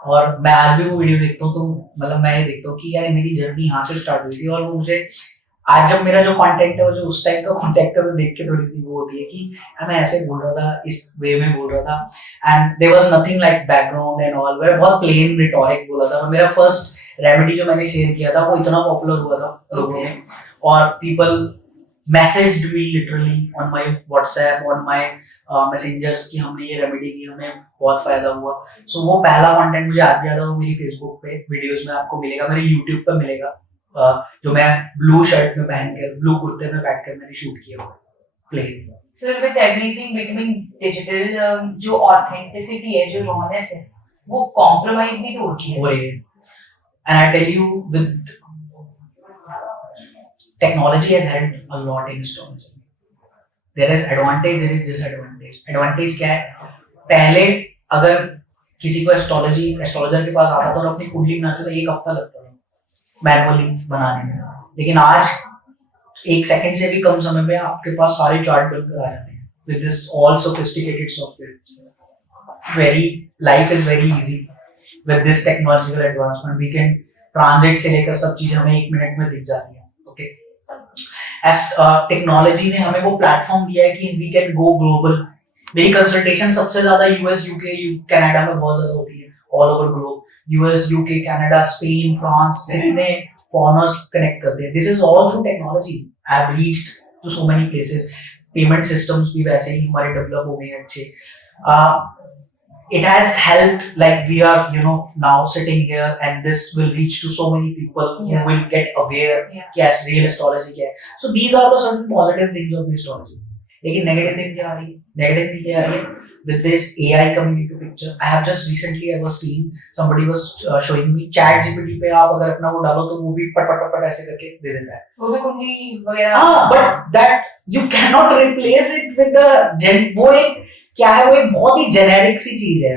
और मैं आज भी वो वीडियो देखता हूँ तो मतलब मैं ये देखता हूँ कि यार मेरी जर्नी यहाँ से स्टार्ट हुई थी, और वो मुझे आज जब मेरा जो कंटेंट है वो जो उस टाइप का कंटेंट है वो देख के थोड़ी सी वो होती है कि मैं ऐसे बोल रहा था, इस वे में बोल रहा था, and there was nothing like background and all. मैं बहुत प्लेन रिटोरिक बोला था. और मेरा फर्स्ट रेमेडी जो मैंने शेयर किया था वो इतना पॉपुलर हुआ था लोगों में, और people messaged me literally on my WhatsApp, on my messengers कि हमने ये रेमेडी की, हमें बहुत फायदा हुआ. सो वो पहला कंटेंट मुझे आज भी याद है, वो मेरी फेसबुक पे वीडियोस में आपको मिलेगा, मेरे यूट्यूब पे मिलेगा, जो मैं ब्लू शर्ट में पहनकर ब्लू कुर्ते में बैठकर मैंने शूट किया हुआ plain. Sir, with everything becoming digital, जो ऑथेंटिसिटी है, जो रॉनेस है, वो कॉम्प्रोमाइज भी तो होती है. And I tell you, with technology has helped a lot in astrology. There is advantage, there is disadvantage. Advantage क्या है? पहले अगर किसी को एस्ट्रोलॉजर के पास आता था और अपनी कुंडली बनाते तो 1 हफ्ता लगता था मैनुअली बनाने में, लेकिन आज 1 सेकंड से भी कम समय में आपके पास सारे चार्ट बनकर आ जाते हैं with this all sophisticated software. Life is very easy with this technological advancement. We can transit से लेकर सब चीजें हमें 1 मिनट में दिख जाती है. ओके, टेक्नोलॉजी ने हमें वो प्लेटफॉर्म दिया है कि वी कैन गो ग्लोबल. मेरी कंसल्टेशन सबसे ज्यादा यूएस, यूके, कनाडा में बहुत ज्यादा होती है, all over globe. US, UK, Canada, Spain, France, इतने फॉरेनर्स कनेक्ट करते हैं. This is all through technology. I have reached to so many places. Payment systems भी वैसे ही हमारे डेवलप हो गए हैं अच्छे. it has helped, like we are now sitting here and this will reach to so many people Yeah. who will get aware Yeah. कि as real astrology क्या है. So these are the certain positive things of the astrology. लेकिन negative thing क्या आ रही है? Negative thing क्या आ रही है? With this AI coming into picture, I have just recently I was seeing somebody was showing me chat GPT पे आप अगर अपना वो डालो तो वो भी पट पट पट ऐसे करके दे देता है. वो भी कुंडली वगैरह. but that you cannot replace it with the वो एक क्या है, वो एक बहुत ही जेनेरिक सी चीज है.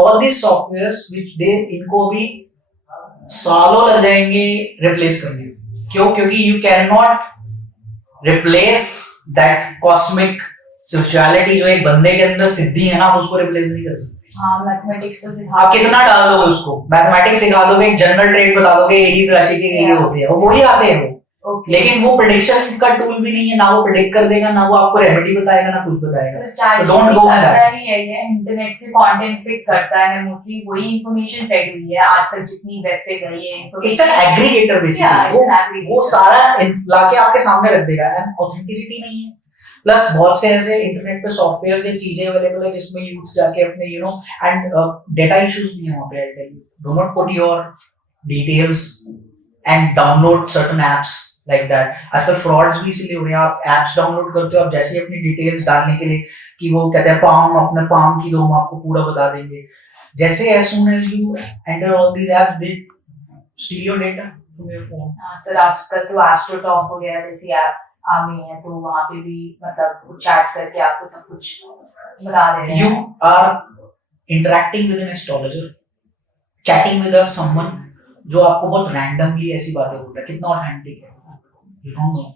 All this softwares which they इनको भी सालों लग जाएंगे रिप्लेस करने. क्यों? क्योंकि you can not replace that cosmic spirituality जो एक बंदे के अंदर सिद्धि है ना, आप उसको रिप्लेस नहीं कर सकते. हाँ, मैथमेटिक्स तो सिखा. आप कितना डाल दोगे उसको, मैथमेटिक्स सिखा दोगे, एक जनरल ट्रेड बता दोगे, एरीज राशि के ये होते हैं, वो वही आते हैं वो. Okay. लेकिन वो प्रेडिक्शन का टूल भी नहीं है, ना वो प्रेडिक्ट कर देगा, ना वो आपको रेमेडी बताएगा, ना कुछ बताएगा. So ChatGPT करता ही है, इंटरनेट से कंटेंट पिक करता है, मोस्टली वही इंफॉर्मेशन फेड हुई है आजकल जितनी वेब पे गई है information. It's an aggregator basically. वो सारा लाके आपके सामने रख देगा. एंड ऑथेंटिसिटी नहीं है. प्लस बहुत से ऐसे इंटरनेट पे सॉफ्टवेयर या चीजें अवेलेबल है जिसमें यूज जाके अपने एंड डेटा इश्यूज भी है वहां पे. I tell you, do not put your details and download certain apps like that. आजकल फ्रॉड्स भी इसलिए हो रहे हैं. आप एप्स डाउनलोड करते हो, आप जैसे ही अपनी डिटेल्स डालने के लिए कि वो कहते हैं पाम, अपने पाम की दो, हम आपको पूरा बता देंगे. जैसे as soon as you enter all these apps, they steal your data from your phone. Sir आजकल तो एस्ट्रोटॉक वगैरह जैसी एप्स आ गई हैं, तो वहाँ पे भी मतलब चैट करके आपको सब कुछ बता दे रहे हैं. You are interacting with an astrologer, chatting with someone जो आपको बहुत randomly ऐसी बातें बोलता है. कितना ऑथेंटिक है? You don't know.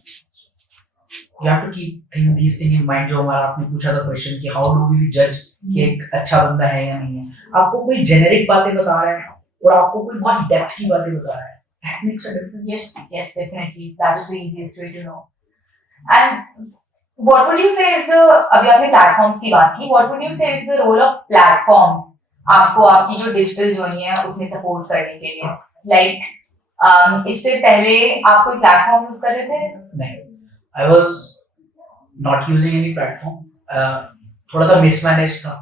You have to keep these things in mind. जो हमारा आपने पूछा था क्वेश्चन कि how do we judge कि एक अच्छा बंदा है या नहीं है. आपको कोई जेनेरिक बातें बता रहा है और आपको कोई बहुत डेप्थ की बातें बता रहा है. That makes a difference. Yes, definitely. That is the easiest way to know. And what would you say is the, अभी आपने प्लेटफॉर्म्स की बात की, what would you say is the role of platforms आपको आपकी जो डिजिटल जर्नी है उसमें सपोर्ट करने के लिए? Like इससे पहले आप कोई प्लेटफॉर्म यूज कर रहे थे? नहीं, I was not using any platform. थोड़ा सा मिसमैनेज था,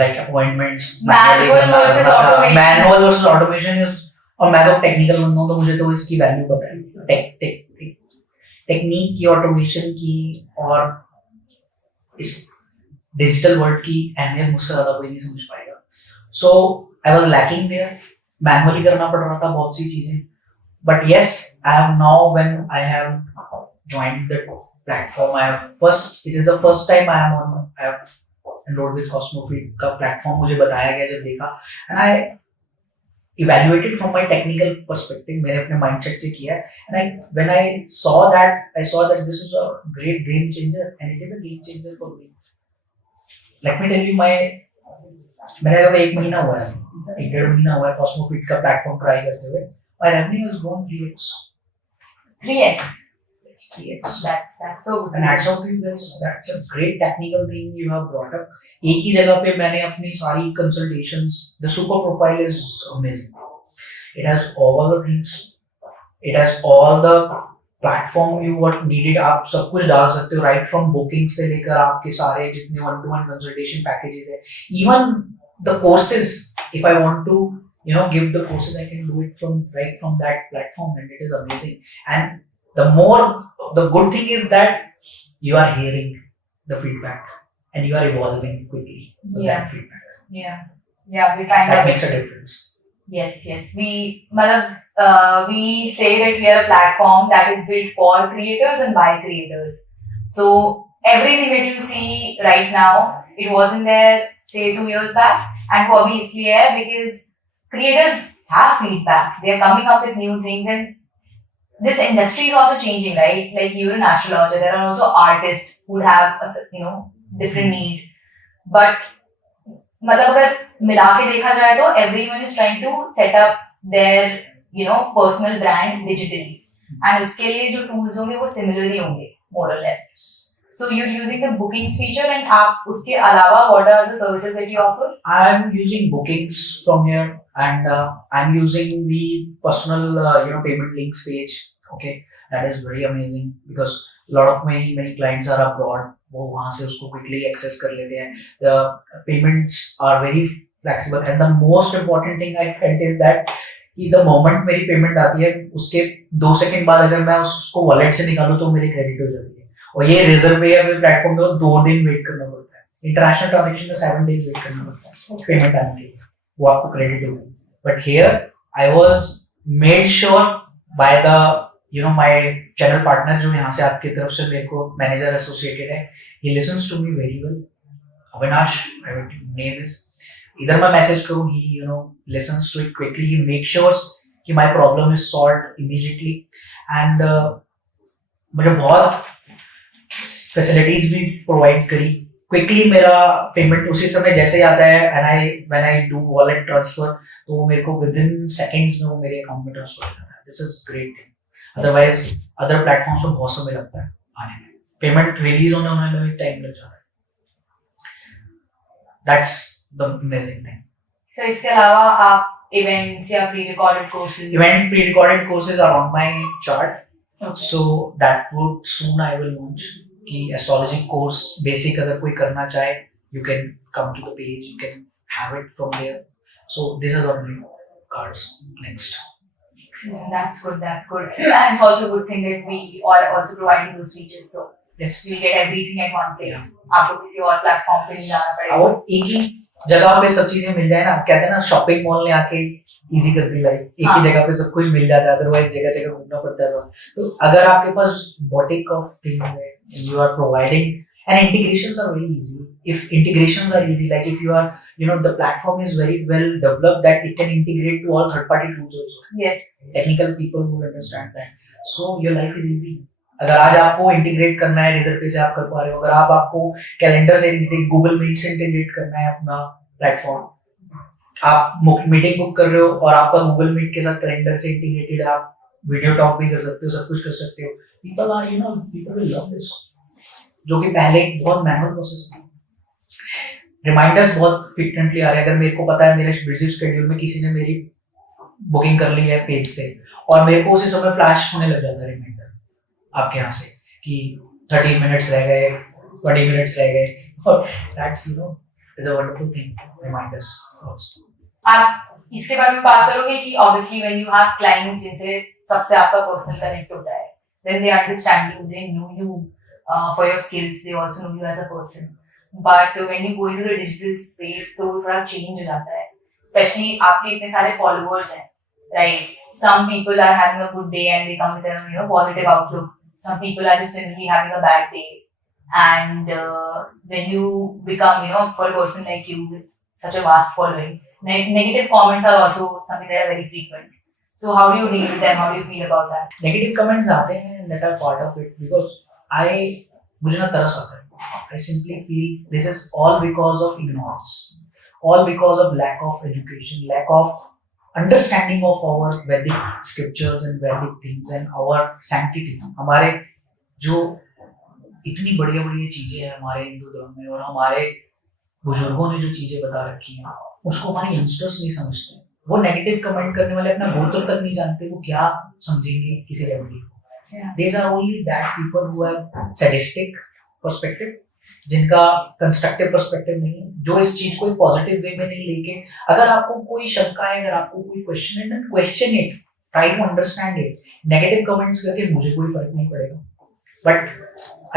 like appointments, Manual versus automation. Manual versus automation is, और मैं तो टेक्निकल बंदा हूँ तो मुझे तो इसकी वैल्यू पता है. टेक्निक की, ऑटोमेशन की और इस डिजिटल वर्ल्ड की अहमियत मुझसे ज्यादा कोई नहीं समझ पाएगा. So I was lacking there. Manually करना पड़ रहा था बहुत सी चीजें. But yes, I have now when I have joined the platform, I have first, it is the first time I am on, I have enrolled with cosmofeet का platform. मुझे बताया गया जब देखा, and I evaluated from my technical perspective. मैंने अपने mindset से किया है. And when I saw that this is a great game changer, and it is a game changer for me. Let me tell you, मैंने अगर 1 महीना हुआ है, 1.5 महीना हुआ है कॉस्मोफिट का प्लेटफॉर्म ट्राई करते हुए, my revenue has grown 3x. 3x. Yes, 3x. That's so good. And hats off to you guys. That's a great technical thing you have brought up. एक ही जगह पे मैंने अपनी सारी consultations, the super profile is amazing. It has all the things, it has all the platform you what needed. आप सब कुछ डाल सकते हो, राइट फ्रॉम बुकिंग से लेकर आपके सारे जितने 1-to-1 कंसल्टेशन पैकेजेस है, even the courses. If I want to give the courses, I can do it right from that platform, and it is amazing. And the good thing is that you are hearing the feedback and you are evolving quickly with that feedback. Yeah, we're trying that makes a difference. Yes, we say that we are a platform that is built for creators and by creators. So everything that you see right now, it wasn't there say 2 years back, and वो अभी इसलिए है because creators have feedback. They are coming up with new things, and this industry is also changing, right? Like you're an astrologer, there are also artists who have a different need. But मतलब अगर मिला के देखा जाए तो everyone is trying to set up their personal brand digitally, and उसके लिए जो tools होंगे वो similar ही होंगे more or less. So you're using the bookings feature, and आप उसके अलावा what are the services that you offer? I'm using bookings from here, and I'm using the personal payment links page. Okay, that is very amazing because a lot of many clients are abroad, वो वहाँ से उसको quickly access कर लेते हैं. The payments are very flexible and the most important thing I felt is that कि the moment मेरी payment आती है उसके 2 सेकंड बाद अगर मैं उसको वॉलेट से निकालूं तो मेरी क्रेडिट हो जाती है. और ये रिजर्व पे या फिर प्लेटफॉर्म पे 2 दिन वेट करना पड़ता है. इंटरनेशनल ट्रांजेक्शन में 7 डेज वेट करना पड़ता है पेमेंट आने के लिए, वो आपको क्रेडिट होगी. But here I was made sure by the my channel partner जो यहाँ से आपकी तरफ से मेरे को मैनेजर एसोसिएटेड है. He listens to me very well. Avinash name is. इधर मैं मैसेज करूँ, ही listens to it quickly. He makes sure कि my problem is solved immediately. And मुझे बहुत फैसिलिटीज भी प्रोवाइड करी. क्विकली मेरा पेमेंट उसी समय जैसे आता है and when I do wallet transfer तो वो मेरे को विद इन सेकंड्स में वो मेरे अकाउंट में ट्रांसफर हो जाता है. This is great thing. Otherwise other platforms में बहुत समय लगता है आने में. पेमेंट रिलीज होने में टाइम लग जाता है. That's the amazing thing. So इसके अलावा आप इवेंट्स या pre recorded courses? Event pre-recorded courses are on my chart. Okay. So that would soon I will launch कि astrology course basic अगर कोई करना चाहे you can come to the page, you can have it from there. So these are on my cards next. Excellent. That's good. That's good. And it's also a good thing that we are also providing those features. So Yes. you get everything at one place. आपको किसी और platform पे नहीं जाना पड़ेगा. और एक ही जगह पे सब चीजें मिल जाए ना. कहते हैं ना शॉपिंग मॉल ने आके इजी कर दी लाइफ. एक ही जगह पे सब कुछ मिल जाता है, अदरवाइज जगह जगह घूमना पड़ता है. तो अगर आपके पास बॉटिक ऑफ थिंग्स है, you are providing and integrations are very easy. If integrations are easy, like if you are, the platform is very well developed that it can integrate to all third-party tools also. Yes. Technical people will understand that. So your life is easy. अगर आज आपको integrate करना है reserve पे से आप कर पा रहे हो. अगर आपको कैलेंडर से गूगल मीट से इंटीग्रेट करना है अपना प्लेटफॉर्म, आप मीटिंग बुक कर रहे हो और आपका गूगल मीट के साथ कैलेंडर से इंटीग्रेटेड है, आप वीडियो टॉक भी कर सकते हो, सब कुछ कर सकते हो. people will love this. जो कि पहले बहुत मैनुअल प्रोसेस था. रिमाइंडर्स बहुत फ्रीक्वेंटली आ रहे हैं. अगर मेरे को पता है मेरे बिजी शेड्यूल में किसी ने मेरी बुकिंग कर ली है पेज से और मेरे को उसी समय फ्लैश होने लग जाता है रिमाइंडर आपके यहाँ से कि 30 मिनट्स रह गए, 20 मिनट्स रह गए. और that's is a wonderful thing. Reminders. आप इसके बारे में बात करोगे कि obviously when you have clients जिनसे सबसे आपका पर्सनल कनेक्ट होता है, then they understand you, they know you for your skills, they also know you as a person. But when you go into the digital space तो थोड़ा change हो जाता है. Especially आपके इतने सारे followers हैं, right? Some people are having a good day and they come with a positive outlook. Some people are just generally having a bad day. And when you become for a person like you with such a vast following, negative comments are also something that are very frequent. So how do you deal with them? How do you feel about that? Negative comments आते हैं that are part of it because मुझे ना तरस आता है. I simply feel this is all because of ignorance, all because of lack of education, lack of understanding of our Vedic scriptures and Vedic things and our sanctity. हमारे जो इतनी बढ़िया बढ़िया चीजें हैं हमारे हिंदू धर्म में और हमारे बुजुर्गों ने जो चीजें बता रखी हैं उसको हमारे यंगस्टर्स नहीं समझते. वो नेगेटिव कमेंट करने वाले अपना गोत्र तक नहीं जानते वो क्या समझेंगे किसी रेमेडी को. These are only that people who have sadistic perspective, जिनका कंस्ट्रक्टिव पर्सपेक्टिव नहीं है, जो इस चीज को एक पॉजिटिव वे में नहीं लेके. अगर आपको कोई शंका है, अगर आपको कोई क्वेश्चन है, question it, try to understand it. Negative comments करके मुझे कोई फर्क नहीं पड़ेगा. But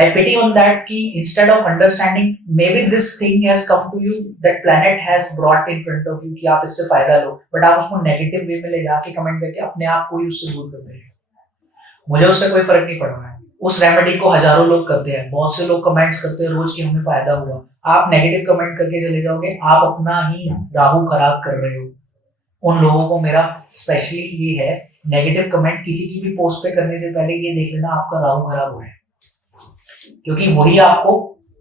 I pity on that कि instead of understanding maybe this thing has come to you, that planet has brought in front of you कि आप इससे फायदा लो, बट आप उसको नेगेटिव वे में ले जाके कमेंट करके अपने आप को ही उससे दूर कर दे रहे. मुझे उससे कोई फर्क नहीं पड़ रहा है. उस रेमेडी को हजारों लोग करते हैं, बहुत से लोग कमेंट्स करते हैं रोज कि हमें फायदा हुआ. आप नेगेटिव कमेंट करके चले जाओगे, आप अपना ही राहु खराब कर रहे हो. उन लोगों को मेरा स्पेशली ये है, नेगेटिव कमेंट किसी की भी पोस्ट पे करने से पहले ये देख लेना आपका राहु खराब हो रहा है, क्योंकि वही आपको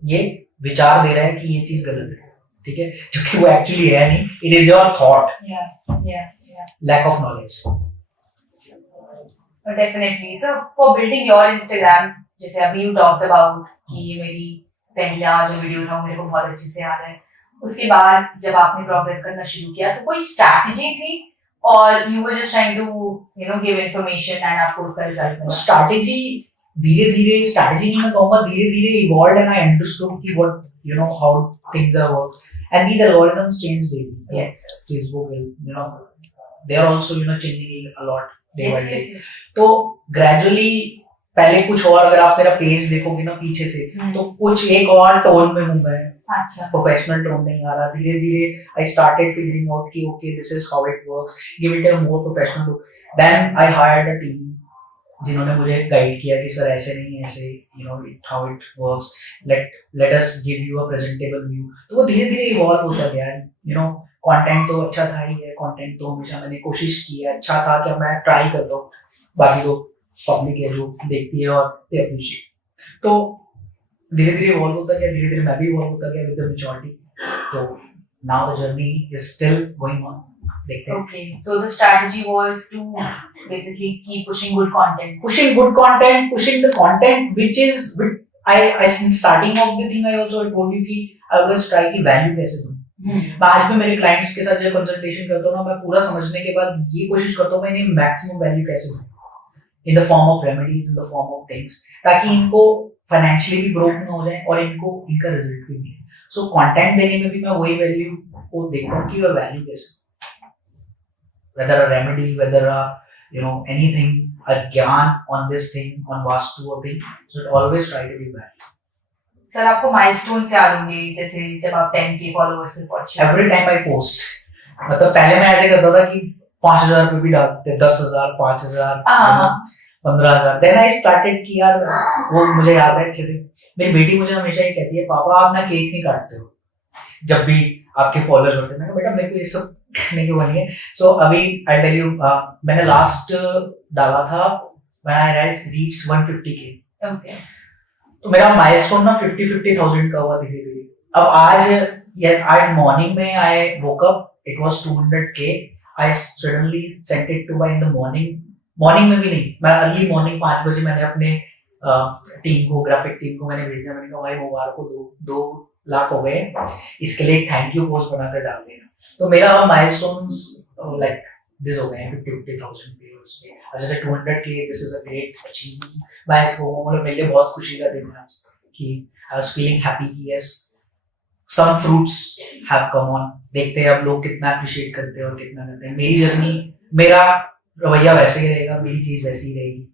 ये विचार दे रहा है कि ये चीज गलत है. ठीक है, क्योंकि वो एक्चुअली है नहीं. It is your thought, lack of knowledge. Definitely. So for building your Instagram, जैसे अभी you talked about कि ये मेरी पहला जो वीडियो था मेरे को बहुत अच्छे से याद है. उसके बाद जब आपने प्रोग्रेस करना शुरू किया तो कोई स्ट्रैटेजी थी और you were just trying to give information and आपको उसका रिजल्ट मिला? स्ट्रैटेजी धीरे धीरे स्ट्रैटेजी नहीं मैं कहूँगा धीरे धीरे इवॉल्व एंड आई अंडरस्टूड कि what you know how things are work and these algorithms change daily Yes. Facebook you know they are also you know changing a lot day by Yes, day yes, yes. तो gradually पहले कुछ और अगर आप मेरा page देखोगे ना पीछे से तो कुछ एक और टोन में हूँ मैं अच्छा. प्रोफेशनल टोन नहीं आ रहा धीरे धीरे आई स्टार्टेड फिगरिंग आउट कि okay this is how it works give it a more professional look then I hired a team जिन्होंने मुझे गाइड किया कि सर ऐसे नहीं है ऐसे you know how it works let us give you a presentable view तो वो धीरे धीरे इवॉल्व होता गया यू नो कंटेंट तो अच्छा था ही है कंटेंट तो हमेशा मैंने कोशिश की है अच्छा था कि मैं ट्राई करता हूँ बाकी तो पब्लिक है जो देखती है और दे अप्रिशिएट तो धीरे धीरे इवॉल्व होता गया धीरे धीरे मैं भी इवॉल्व होता गया विद द मैच्योरिटी तो now the journey is still going on देखते हैं Okay, so the strategy was to basically keep pushing good content. pushing the content which is I since starting of the thing I also told you कि I always try कि value कैसे दूं मैं आज भी मेरे क्लाइंट्स के साथ जब कंसल्टेशन करता हूँ ना मैं पूरा समझने के बाद ये कोशिश करता हूँ मैं इन्हें मैक्सिमम वैल्यू कैसे दूं in the form of remedies in the form of things ताकि इनको फाइनेंशियली भी ब्रोक ना हो जाए और इनको इनका रिजल्ट भी मिले सो कंटेंट देने में भी मैं वही वैल्यू को देखता हूँ कि वैल्यू कैसे whether a remedy whether a you know anything a gyan on this thing on vastu or thing so always try to be value sir आपको माइलस्टोन्स याद होंगे जैसे जब आप 10K फॉलोअर्स पे पहुंचे every time I post मतलब पहले मैं ऐसे करता था कि 5,000 रुपए भी डालते 10,000 5,000 15,000 देन आई स्टार्टेड कि यार वो मुझे याद है अच्छे से मेरी बेटी मुझे हमेशा ये कहती है पापा आप ना केक नहीं काटते हो जब भी आपके फॉलोअर्स होते हैं मैं बेटा मेरे को ये सब करने की बनी है सो अभी आई टेल यू मैंने लास्ट डाला था when I reached 150K okay तो मेरा माइलस्टोन ना 50,000 का हुआ धीरे धीरे अब आज yes आज मॉर्निंग में I woke up it was 200K I suddenly sent it to buy in the morning में भी नहीं मैं अर्ली मॉर्निंग 5 बजे मैंने अपने टीम को ग्राफिक टीम को मैंने भेजा मैंने कहा भाई मुबारक को 2 लाख हो गए इसके लिए थैंक यू पोस्ट बनाकर डाल देना तो मेरा माइलस्टोन्स लाइक दिस हो गए 50,000 व्यूअर्स पे और जैसे 200K this is a great achievement मैं इसको मतलब मेरे लिए बहुत खुशी का दिन है कि आई वाज फीलिंग हैप्पी कि yes some fruits have come on देखते हैं अब लोग कितना अप्रिशिएट करते हैं और कितना करते हैं मेरी जर्नी मेरा रवैया वैसे ही रहेगा मेरी चीज वैसी ही रहेगी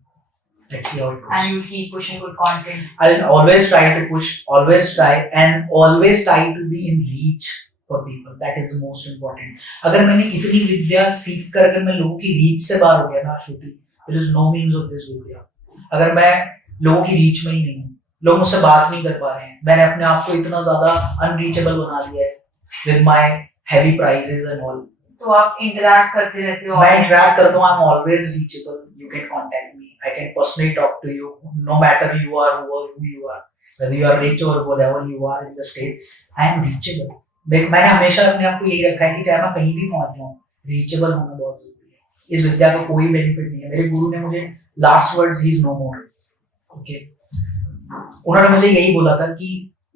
let's see how it goes and you keep pushing good content. I'll always try to push always try to be in reach for people that is the most important अगर मैंने इतनी विद्या सीख कर अगर मैं लोगों की रीच से बाहर हो गया ना श्रुति there is no means of this विद्या अगर मैं लोगों की रीच में ही नहीं हूँ लोग मुझसे बात नहीं कर पा रहे हैं मैंने अपने आप को इतना ज्यादा अनरीचेबल बना लिया है with my heavy prices and all तो आप इंटरैक्ट करते रहते हो मैं इंटरैक्ट करता हूँ I'm always reachable you can contact me I can personally talk to you no matter you are who you are whether you are rich or whatever you are in the state I am reachable मैंने हमेशा अपने आप को यही रखा है कि चाहे मैं कहीं भी पहुंच जाऊँ रीचेबल होना बहुत जरूरी है इस विद्या का कोई बेनिफिट नहीं है मेरे गुरु ने मुझे last words he is no more okay उन्होंने मुझे यही बोला था कि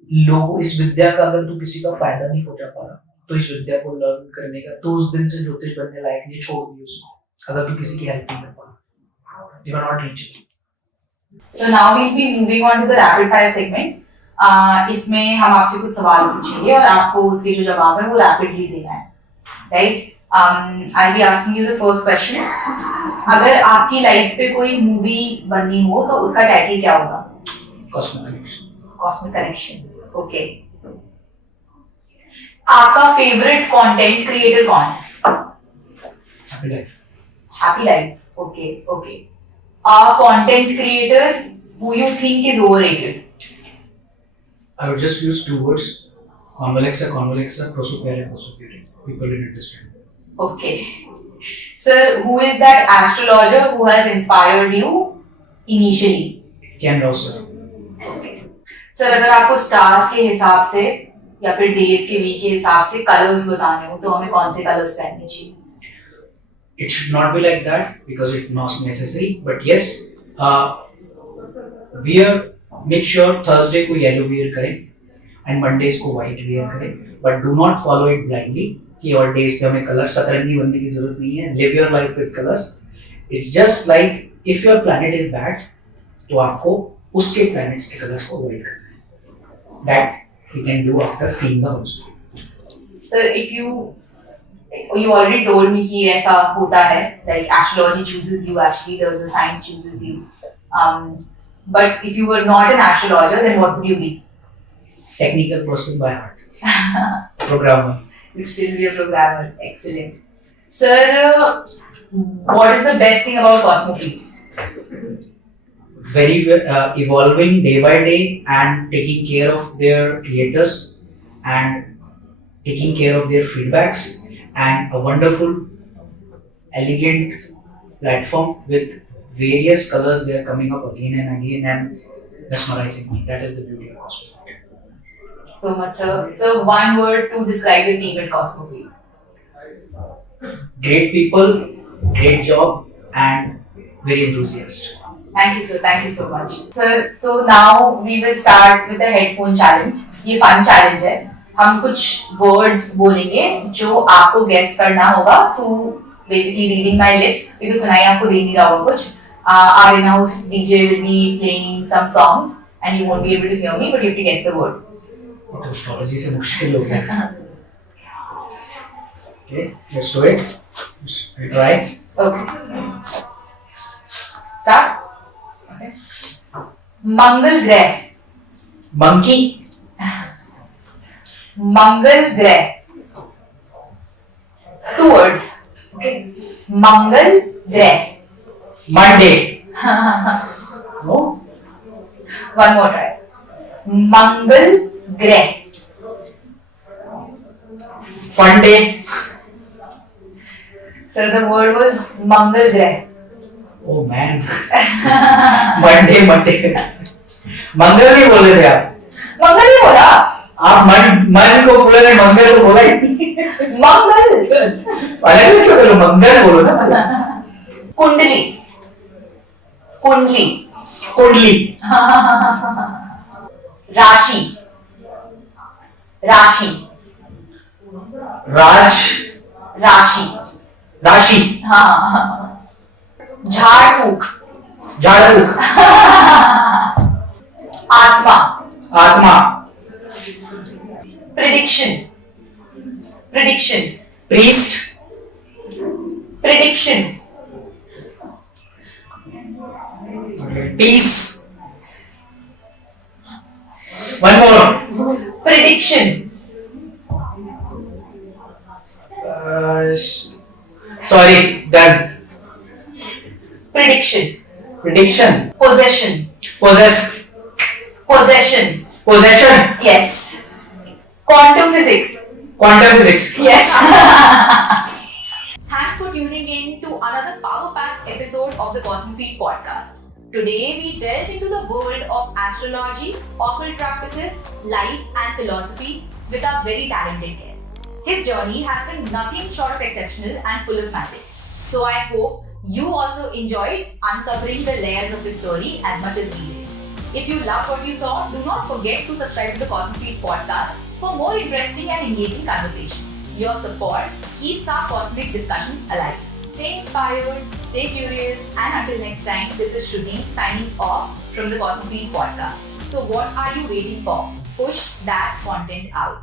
लोग इस विद्या का अगर तू किसी का फायदा नहीं पहुंचा पा रहा तो इस विद्या को लर्न करने का तो उस दिन से ज्योतिष बनने लायक नहीं छोड़ दिए उसको अगर तू किसी की हेल्प नहीं कर पा रहा you are not reachable So now we'll be moving on to the rapid fire segment. इसमें हम आपसे कुछ सवाल पूछेंगे और आपको उसके जो जवाब है वो रैपिडली देना है right I be asking you the first question अगर आपकी लाइफ पे कोई मूवी बननी हो तो उसका टाइटल क्या होगा कॉस्मिक कनेक्शन ओके आपका फेवरेट कंटेंट क्रिएटर कौन है happy life okay content creator who you think is overrated I would just use 2 words convalexa prosupere people didn't understand okay sir who is that astrologer who has inspired you initially Ken Rosser sir अगर आपको stars के हिसाब से या फिर days के week के हिसाब से कलर्स बताने हो तो हमें कौन से कलर्स पहनने चाहिए it should not be like that because it's not necessary but yes make sure Thursday को yellow wear करें and Mondays को white wear करें but do not follow it blindly कि और days पे हमें कलर सतरंगी बनने की जरूरत नहीं है live your life with colors it's just like if your planet is bad तो आपको उसके प्लैनेट्स के कलर्स को अवॉइड करना है. That you can do after seeing the horoscope. Sir, if you already told me कि ऐसा होता है, like astrology chooses you, actually the science chooses you. But if you were not an astrologer, then what would you be? Technical person by heart. Programmer. You'd still be a programmer. Excellent. Sir, what is the best thing about Cosmofeed? Very evolving day by day and taking care of their creators and taking care of their feedbacks and a wonderful, elegant platform with various colors. They are coming up again and again and mesmerizing me. That is the beauty of Cosmofeed. So much, sir. So, one word to describe your team at Cosmofeed. Great people, great job, and very enthusiastic. Thank you, sir. Thank you so much. Sir, so now we will start with the headphone challenge. ये fun challenge है. हम कुछ words बोलेंगे जो आपको guess करना होगा through basically reading my lips. क्योंकि सुनाई आपको दे नहीं रहा होगा कुछ. Our in-house DJ will be playing some songs and you won't be able to hear me, but you have to guess the word. तो एस्ट्रोलॉजी से मुश्किल हो गया. Okay, let's do it. Let's try. Okay. Start. Okay. मंगल ग्रह. Monkey. मंगल ग्रह. Two words. Okay. मंगल ग्रह. Monday. No. One more try. मंगल ग्रह. Fun day. Sir, the word was मंगल ग्रह. Oh man. Monday. मंगल नहीं बोले थे आप. मंगल ही बोला. आप मन को बोले थे, मंगल को बोला ही नहीं. मंगल. अलग क्यों बोलो, मंगल बोलो ना. कुंडली. कुंडली. कुंडली. राशि. राशि. राज. राशि. राशि. हाँ. झाड़ फूक. झाड़ फूक. आत्मा. आत्मा. Prediction. Prediction. Priest. Prediction. Peace. One more. Prediction. Sorry, done. Prediction. Prediction. Possession. Possess. Possession. Possession. Yes. Quantum physics. Quantum physics. Yes. Thanks for tuning in to another power-packed episode of the Cosmofeed podcast. Today we delve into the world of astrology, occult practices, life and philosophy with our very talented guest. His journey has been nothing short of exceptional and full of magic. So I hope you also enjoyed uncovering the layers of his story as much as we did. If you loved what you saw, do not forget to subscribe to the Cosmofeed podcast for more interesting and engaging conversations. Your support keeps our cosmic discussions alive. Stay inspired, stay curious, and until next time, this is Shruti signing off from the Cosmofeed podcast. So what are you waiting for? Push that content out.